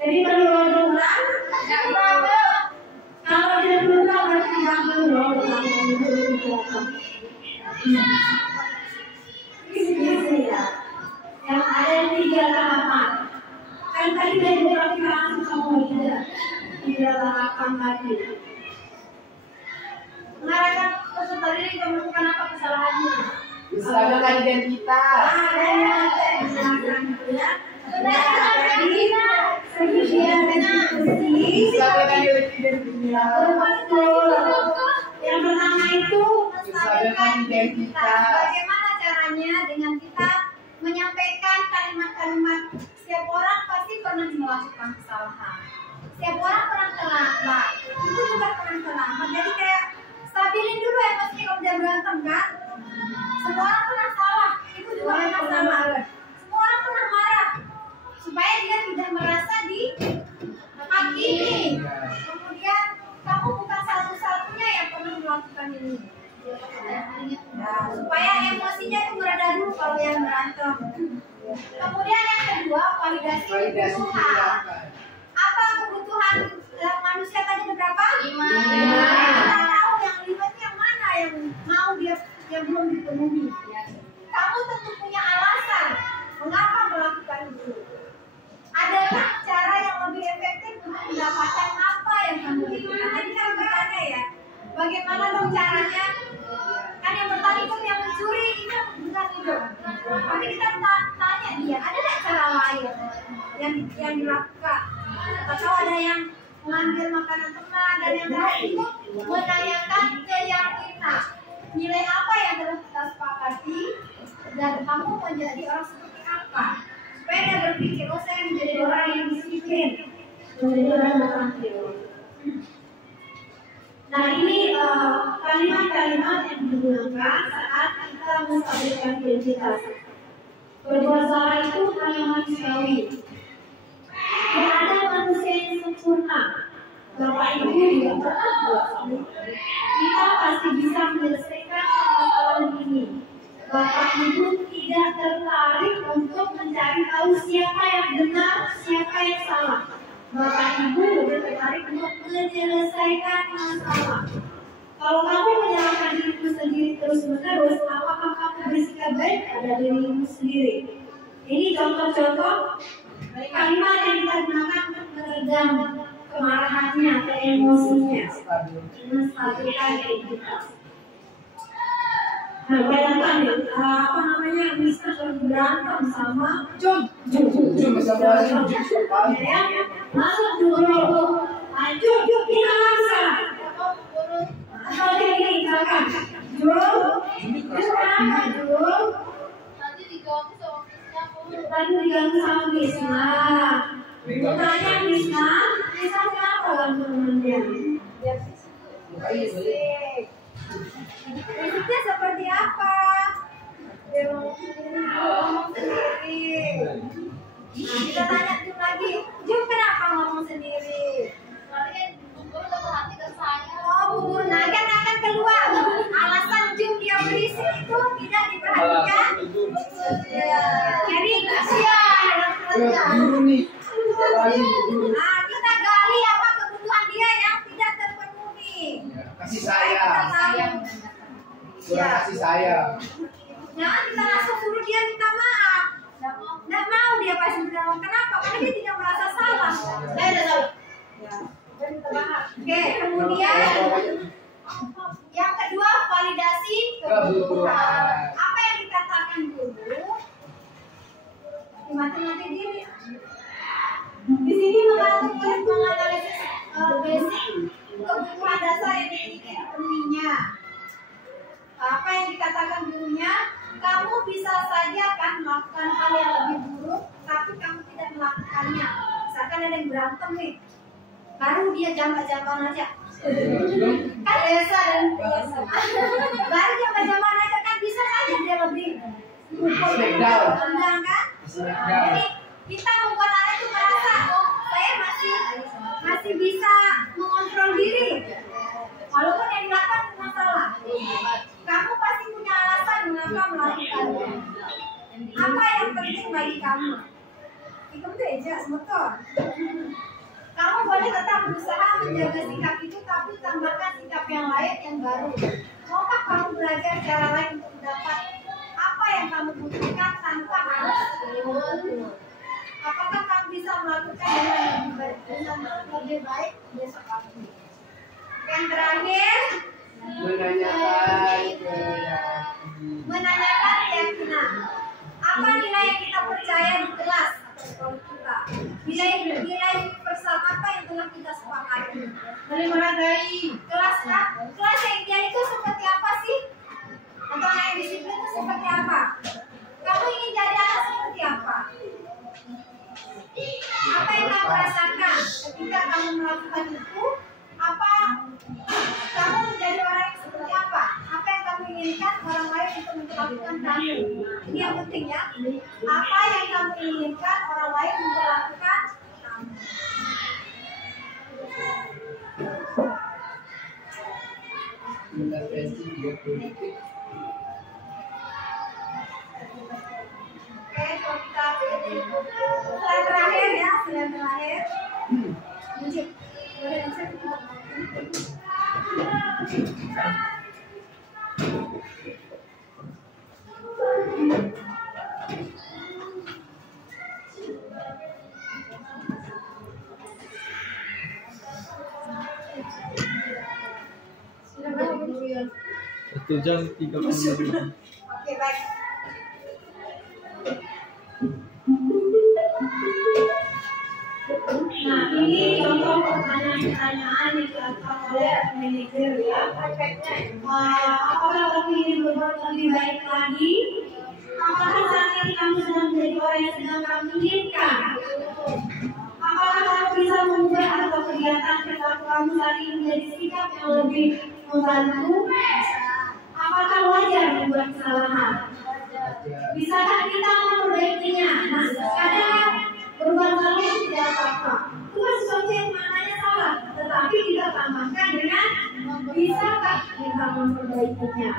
Jadi perlu diulang. Yang pertama. Kalau tidak diulang, berarti tidak perlu diulang. Ini ya. Yang ada 3 tahapan. Kan tadi dari beberapa langsung semua 3 tahapan lagi. Mengarahkan peserta didik menemukan apa kesalahannya. Kesadaran identitas. Ada yang dilakukan ya. Benar, kita. Kemudian diskusi. Kesadaran identitas. Yang pertama itu Kesadaran identitas. Bagaimana caranya dengan kita menyampaikan kalimat-kalimat. Setiap orang pasti pernah melakukan kesalahan. Setiap orang pernah terlambat. Itu juga pernah terlambat. Jadi kayak stabilin dulu emosinya kalau udah berantem kan. Semua orang pernah salah. Itu juga pernah salah. Semua orang pernah marah. Supaya dia tidak merasa dihakimi. Kemudian kamu bukan satu-satunya yang pernah melakukan ini. Nah, supaya emosinya itu mereda dulu kalau yang berantem. Kemudian yang kedua, validasi Validasi kebutuhan. tindakan. Apa kebutuhan manusia tadi berapa? 5. Kita tahu yang 5 itu yang mana yang mau dia yang belum dipenuhi. Kamu tentu punya alasan mengapa melakukan itu. Adakah cara yang lebih efektif untuk mendapatkan apa yang kamu inginkan? Tadi kan bertanya ya, bagaimana dong caranya? Kan yang bertani pun yang mencuri itu bukan itu. Tapi kita tanya dia, ada nggak cara lain yang dilakukan? Atau ada yang mengambil makanan teman dan yang lain itu menanyakan keyakinan. Nilai apa yang telah kita sepakati dan kamu menjadi orang seperti apa? Supaya dia berpikir, oh saya menjadi orang yang disiplin, menjadi orang yang terakhir. Nah ini kalimat-kalimat yang digunakan saat kita menstabilkan identitas. Berbuat salah itu hal yang manusiawi. Tidak ada manusia yang sempurna. Bapak Ibu juga pernah buat salah. Kita pasti bisa menyelesaikan permasalahan ini. Bapak Ibu tidak tertarik untuk mencari tahu siapa yang benar, siapa yang salah. Bapak Ibu lebih tertarik untuk menyelesaikan masalah. Kalau kamu menyalahkan dirimu sendiri terus-menerus, apakah kamu bersikap baik pada dirimu sendiri? Ini contoh-contoh kalimat yang kita gunakan untuk meredam kemarahannya atau emosinya, menstabilkan identitas. Nah, bayangkan ya, apa namanya, Mister berantem sama Jom bisa belajar. ya, masuk dulu, lanjut, kita langsung. Atau kayak gini, misalkan, kenapa Jul? nanti diganggu sama Krisna. Tadi diganggu sama Krisna. Tanya Krisna kenapa ganggu temennya? Prinsipnya seperti apa? Dia ngomong sendiri. Nah, kita tanya Jum lagi, Jum kenapa ngomong sendiri? Soalnya Bubur udah perhatikan saya. Oh, Bubur Nagan akan keluar. Alasan Jum dia berisik itu tidak diperhatikan. Ya. Jadi kasihan. Guru nih. Nah, kita gali apa kebutuhan dia yang tidak terpenuhi. Kasih sayang. Kurang kasih sayang. Jangan kita langsung suruh dia minta maaf. Nggak mau dia pasti minta maaf. Kenapa? Karena dia tidak merasa salah. Saya udah tahu. Oke, kemudian yang kedua validasi kebutuhan. Apa yang dikatakan dulu? Mati-mati diri. Di sini menganalisis basic kebutuhan dasar yang ingin dipenuhinya. Apa yang dikatakan gurunya? Kamu bisa saja kan melakukan hal yang lebih buruk, tapi kamu tidak melakukannya. Misalkan ada yang berantem nih, baru dia jamban aja. Kan biasa dan baru jamban aja kan bisa aja dia lebih tendang kan. Jadi kita membuat anak itu merasa oh saya masih bisa mengontrol diri walaupun yang dilakukan masalah. Kamu pasti punya alasan mengapa melakukannya. Apa yang penting bagi kamu? Itu beda, betul. Kamu boleh tetap berusaha menjaga sikap itu, tapi tambahkan sikap yang lain yang baru. Maukah kamu belajar cara lain untuk mendapat apa yang kamu butuhkan tanpa harus? Apakah kamu bisa melakukan dengan lebih baik besok pagi? Yang terakhir, menanyakan keyakinan. Apa nilai yang kita percaya di kelas atau sekolah kita? Nilai universal apa yang telah kita sepakati? Menghargai Kelas yang ideal itu seperti apa sih? Atau anak yang disiplin itu seperti apa? Kamu ingin jadi anak seperti apa? Apa yang kamu rasakan ketika kamu melakukan itu? Apa kamu menjadi orang yang seperti apa? Apa yang kamu inginkan orang lain untuk memperlakukan kamu? Ini yang penting ya. Apa yang kamu inginkan orang lain memperlakukan kamu? Oke, kalau kita slide terakhir ya, slide terakhir. Mujib, boleh Mujib? Sudah berapa menit? 1 jam 30 menit. Oke, baik. Nah, ini contoh pertanyaan-pertanyaan yang dilakukan oleh manajer ya. Apakah kamu ingin berbuat lebih baik lagi? Apakah saat ini kamu sedang menjadi orang yang sedang kamu inginkan? Apakah kamu bisa mengubah atau kegiatan perilaku kamu saat ini menjadi sikap yang lebih membantu? Apakah wajar membuat kesalahan? Bisakah kita memperbaikinya? Nah, kadang berbuat salah itu tidak apa-apa. Itu kan sesuatu yang maknanya salah, tetapi kita tambahkan dengan bisakah kita memperbaikinya?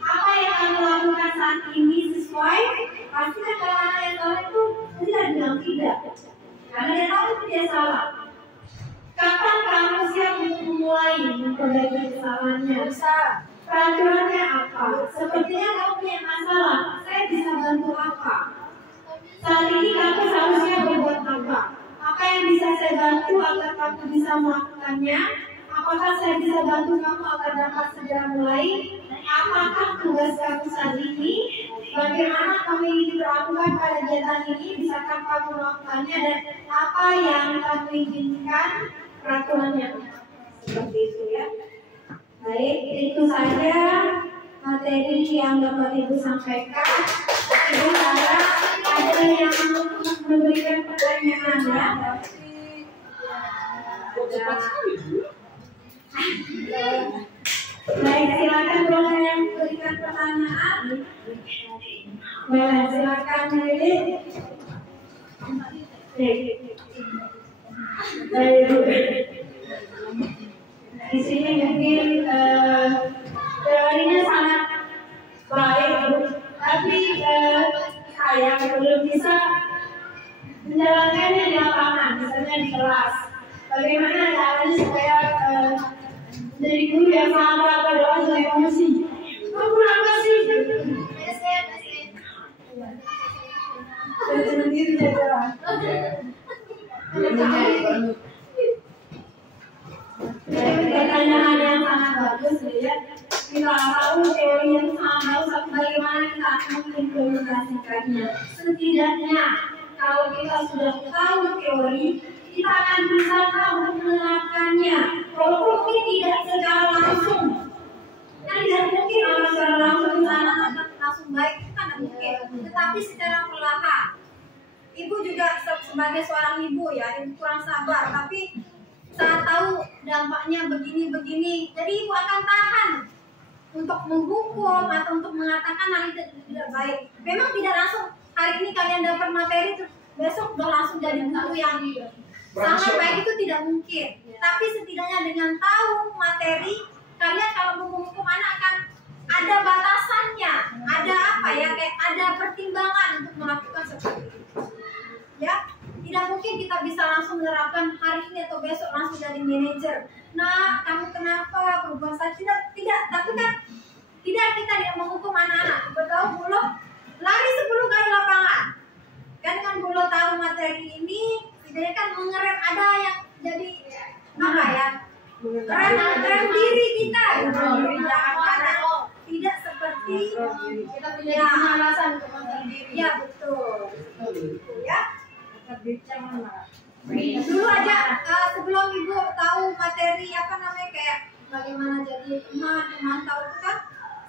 Apa yang kamu lakukan saat ini sesuai? Pastikan kalau anak yang salah itu tidak bilang tidak, karena dia tahu itu dia salah. Kapan kamu siap untuk memulai memperbaiki kesalahannya? Peraturannya apa? Sepertinya kamu punya masalah. Saya bisa bantu apa? Saat ini kamu seharusnya berbuat apa? Apa yang bisa saya bantu agar kamu bisa melakukannya? Apakah saya bisa bantu kamu agar dapat segera mulai? Apakah tugas kamu saat ini? Bagaimana kamu ingin diperlakukan pada kegiatan ini? Bisakah kamu melakukannya? Dan apa yang kamu inginkan peraturannya? Seperti itu ya. Baik, itu saja materi yang dapat Ibu sampaikan. Ibu harap ada yang memberikan pertanyaan ya. Baik, silakan boleh yang memberikan pertanyaan. Boleh, silakan Lili. Baik. Di sini mungkin teorinya sangat baik, tapi saya belum bisa menjalankannya di lapangan, misalnya di kelas. Bagaimana caranya supaya dari guru yang sangat berdoa dengan emosi? Kamu apa sih? Sendiri jalan. Pertanyaan yang sangat bagus ya. Kita tahu teori yang sangat bagus, tapi bagaimana kita akan mengimplementasikannya? Setidaknya kalau kita sudah tahu teori, kita akan bisa menerapkannya. Walaupun mungkin tidak secara langsung, kan tidak mungkin kalau secara langsung kita akan langsung baik, itu kan tidak mungkin. Tetapi secara perlahan. Ibu juga sebagai seorang ibu ya, ibu kurang sabar, tapi saat tahu dampaknya begini-begini, jadi ibu akan tahan untuk menghukum atau untuk mengatakan hal itu tidak baik. Memang tidak langsung hari ini kalian dapat materi terus besok udah langsung jadi guru yang sangat baik, itu tidak mungkin. Tapi setidaknya dengan tahu materi, kalian kalau menghukum anak akan ada batasannya, ada apa ya, kayak ada pertimbangan untuk melakukan seperti itu. Ya, tidak mungkin kita bisa langsung menerapkan hari ini atau besok langsung jadi manajer. Nah, kamu kenapa berbuat salah? Tidak. Tapi kan tidak, kita tidak menghukum anak-anak. Betul, belum lari 10 kali lapangan. Kan belum tahu materi ini, tidak kan mengerem, ada yang jadi apa ya? Rem diri kita. Tidak seperti Kita punya alasan untuk mengerem diri. ya betul. Ya. Dulu aja sebelum ibu tahu materi apa namanya kayak bagaimana jadi teman tahu itu kan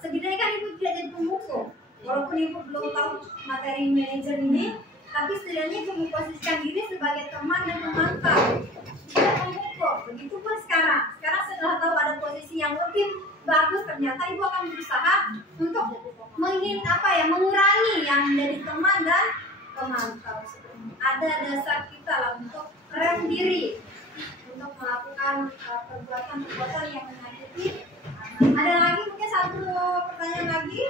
setidaknya kan ibu tidak jadi pembuku, walaupun ibu belum tahu materi manajer ini, tapi setidaknya ibu memposisikan diri sebagai teman dan memantau, tidak pembuku. Begitupun sekarang setelah tahu ada posisi yang lebih bagus, ternyata ibu akan berusaha untuk mengurangi yang menjadi teman dan pemantau. Ada dasar kita lah untuk rem diri untuk melakukan perbuatan yang menyakiti. Ada lagi mungkin satu pertanyaan lagi,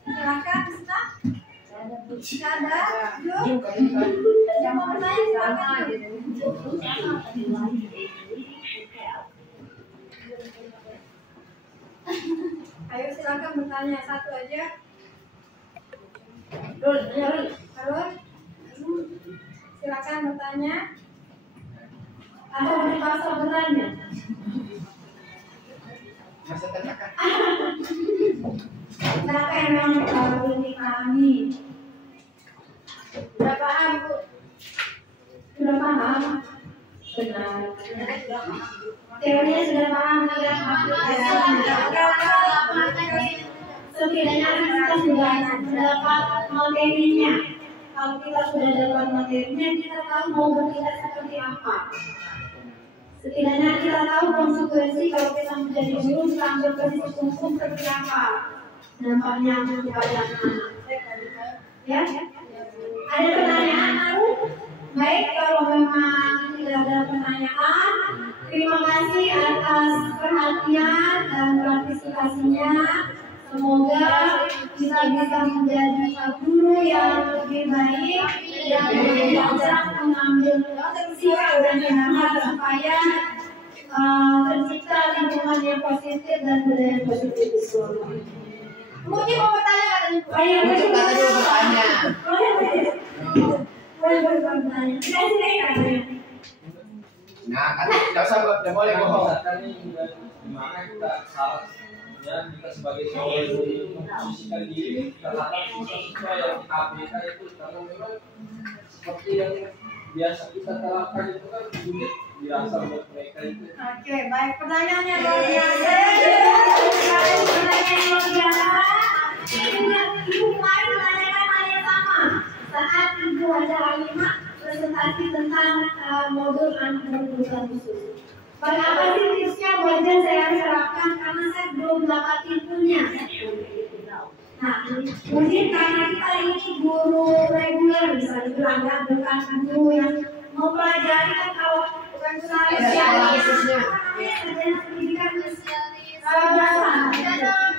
silakan Sita. Tidak ada, yuk. Yang mau bertanya silakan. Ayo silakan bertanya, satu aja. Halo. Silakan bertanya. Atau dipaksa bertanya. Masa tanyakan. Berapa yang memang ini kami? Sudah paham, Bu? Sudah paham? Benar. Teorinya sudah paham, tidak setidaknya kita sudah dapat materinya. Kalau kita sudah dapat materinya, kita tahu mau bertindak seperti apa. Setidaknya kita tahu konsekuensi kalau kita menjadi guru sambil posisi hukum seperti apa dampaknya kepada anak. Ya? Ada pertanyaan baru? Baik, kalau memang tidak ada pertanyaan, terima kasih atas perhatian dan partisipasinya. Semoga kita bisa menjadi guru yang lebih baik dan belajar mengambil sikap dan tindakan supaya tercipta lingkungan yang positif dan budaya positif di sekolah. Mungkin mau bertanya katanya? Banyak bertanya. Boleh bertanya. Nah, kan tidak usah, tidak boleh bohong. Gimana kita salah? Ya, kita sebagai seorang guru memposisikan diri terhadap siswa-siswa yang ABK itu, karena memang seperti yang biasa kita terapkan itu kan sulit dirasa buat mereka itu. Oke, baik, pertanyaannya luar biasa. Pertanyaan luar biasa. Ibu kemarin menanyakan hal yang sama saat ibu acara 5 presentasi tentang modul anak berkebutuhan khusus. Bagaimana sih tipsnya belajar saya terapkan karena saya belum dapat ilmunya. Nah, mungkin karena kita ini guru reguler bisa dibilang ya, bukan guru yang mempelajari kan kalau bukan spesialis. Pendidikan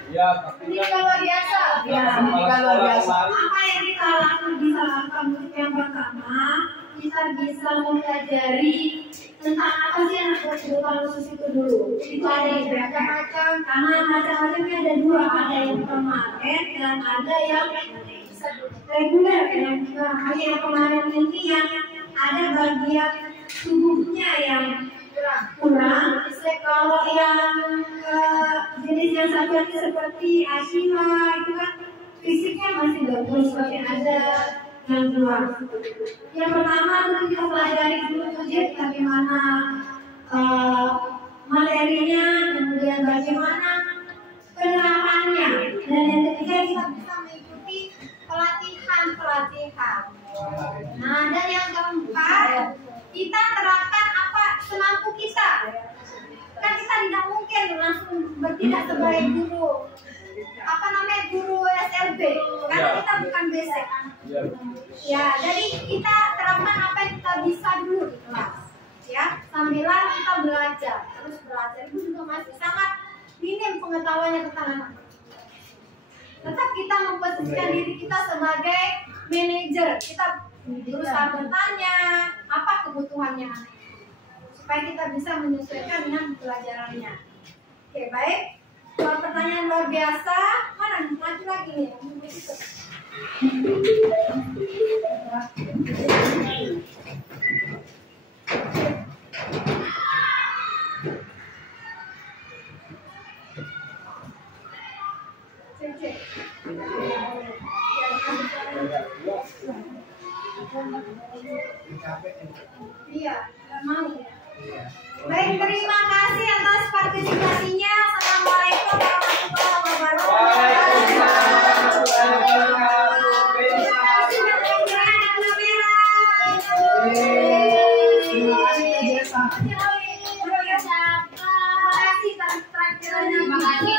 Ya, tapi Ini luar biasa. Ya, Kalau biasa. apa yang kita bisa lakukan untuk yang pertama, kita bisa mempelajari tentang apa sih anak berkebutuhan khusus itu dulu. Itu ada beberapa macam, karena macam-macamnya ada dua, ada yang permanen dan ada yang reguler. Yang permanen ini yang ada bagian tubuhnya yang kurang. Kalau yang jenis yang satu lagi seperti Ashima itu kan fisiknya masih bagus, tapi ada yang keluar. Yang pertama itu kita pelajari dulu bagaimana materinya, kemudian bagaimana penerapannya, dan yang ketiga kita bisa mengikuti pelatihan. Nah, dan yang keempat kita terapkan apa tidak mungkin langsung bertindak sebagai guru guru SLB karena kita bukan basic. Ya, jadi kita terapkan apa yang kita bisa dulu di kelas. Ya, sambilan kita belajar, terus belajar. Itu juga masih sangat minim pengetahuannya tentang anak. Tetap kita memposisikan diri kita sebagai manajer. Kita berusaha bertanya apa kebutuhannya supaya kita bisa menyesuaikan dengan pelajarannya. Oke, baik. Kalau pertanyaan luar biasa, mana maju lagi nih? Iya, nggak mau. Baik, terima kasih atas partisipasinya. Assalamualaikum warahmatullahi wabarakatuh. Terima kasih.